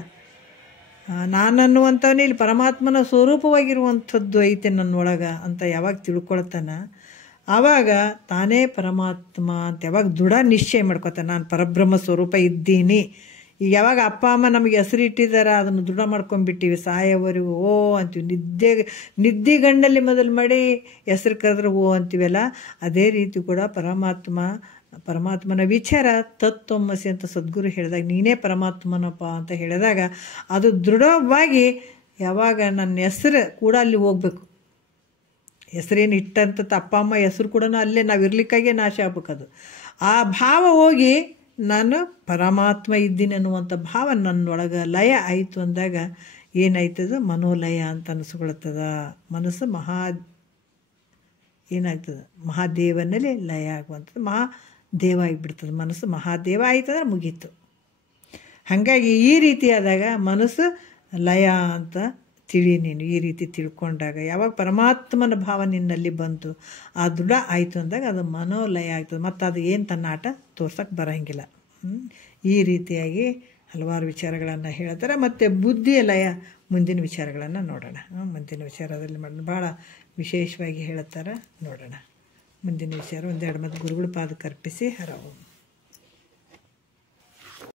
ನಾನು ಅನ್ನುವಂಥವನೇ ಇಲ್ಲಿ ಪರಮಾತ್ಮನ ಸ್ವರೂಪವಾಗಿರುವಂಥದ್ದು ಐತೆ ನನ್ನೊಳಗೆ ಅಂತ ಯಾವಾಗ ತಿಳ್ಕೊಳ್ತಾನ, ಆವಾಗ ತಾನೇ ಪರಮಾತ್ಮ ಅಂತ ಯಾವಾಗ ದೃಢ ನಿಶ್ಚಯ ಮಾಡ್ಕೊತಾನೆ, ನಾನು ಪರಬ್ರಹ್ಮ ಸ್ವರೂಪ ಇದ್ದೀನಿ. ಈಗ ಯಾವಾಗ ಅಪ್ಪ ಅಮ್ಮ ನಮಗೆ ಹೆಸರಿಟ್ಟಿದ್ದಾರೆ ಅದನ್ನು ದೃಢ ಮಾಡ್ಕೊಂಡ್ಬಿಟ್ಟಿವಿ, ಸಾಯೋವರೆಗೂ ಓ ಅಂತೀವಿ. ನಿದ್ದೆಗಣ್ಣಲ್ಲಿ ಮೊದಲು ಮಾಡಿ ಹೆಸರು ಕರೆದ್ರೆ ಓ ಅಂತೀವಲ್ಲ, ಅದೇ ರೀತಿ ಕೂಡ ಪರಮಾತ್ಮನ ವಿಚಾರ ತತ್ವಮಸಿ ಅಂತ ಸದ್ಗುರು ಹೇಳಿದಾಗ, ನೀನೇ ಪರಮಾತ್ಮನಪ್ಪ ಅಂತ ಹೇಳಿದಾಗ ಅದು ದೃಢವಾಗಿ ಯಾವಾಗ ನನ್ನ ಹೆಸರು ಕೂಡ ಅಲ್ಲಿ ಹೋಗ್ಬೇಕು. ಹೆಸರೇನು ಇಟ್ಟಂತ ಅಪ್ಪ ಅಮ್ಮ ಹೆಸರು ಕೂಡ ಅಲ್ಲೇ ನಾವು ಇರ್ಲಿಕ್ಕಾಗೆ ನಾಶ ಆಗ್ಬೇಕದು. ಆ ಭಾವ ಹೋಗಿ ನಾನು ಪರಮಾತ್ಮ ಇದ್ದೀನಿ ಅನ್ನುವಂಥ ಭಾವ ನನ್ನೊಳಗೆ ಲಯ ಆಯಿತು ಅಂದಾಗ ಏನಾಯ್ತದ, ಮನೋಲಯ ಅಂತ ಅನಿಸ್ಕೊಳ್ತದ. ಮನಸ್ಸು ಏನಾಗ್ತದೆ, ಮಹಾದೇವನಲ್ಲಿ ಲಯ ಆಗುವಂಥದ್ದು, ಮಹಾದೇವ ಆಗಿಬಿಡ್ತದೆ. ಮನಸ್ಸು ಮಹಾದೇವ ಆಯ್ತಂದ್ರೆ ಮುಗೀತು. ಹಾಗಾಗಿ ಈ ರೀತಿಯಾದಾಗ ಮನಸ್ಸು ಲಯ ಅಂತ ತಿಳಿ. ನೀನು ಈ ರೀತಿ ತಿಳ್ಕೊಂಡಾಗ ಯಾವಾಗ ಪರಮಾತ್ಮನ ಭಾವ ನಿನ್ನಲ್ಲಿ ಬಂತು, ಆ ದೃಢ ಆಯಿತು ಅಂದಾಗ ಅದು ಮನೋಲಯ ಆಗ್ತದೆ. ಮತ್ತು ಅದು ಏನು ತನ್ನ ಆಟ ತೋರ್ಸೋಕ್ಕೆ ಬರೋಂಗಿಲ್ಲ. ಈ ರೀತಿಯಾಗಿ ಹಲವಾರು ವಿಚಾರಗಳನ್ನು ಹೇಳ್ತಾರೆ. ಮತ್ತು ಬುದ್ಧಿಯ ಲಯ ಮುಂದಿನ ವಿಚಾರಗಳನ್ನು ನೋಡೋಣ. ಮುಂದಿನ ವಿಚಾರದಲ್ಲಿ ಭಾಳ ವಿಶೇಷವಾಗಿ ಹೇಳ್ತಾರೆ, ನೋಡೋಣ ಮುಂದಿನ ವಿಚಾರ. ಒಂದೆರಡು ಮತ್ತು ಗುರುಗಳ ಪಾದಕ್ಕೆ ಅರ್ಪಿಸಿ ಹರ ಓಂ.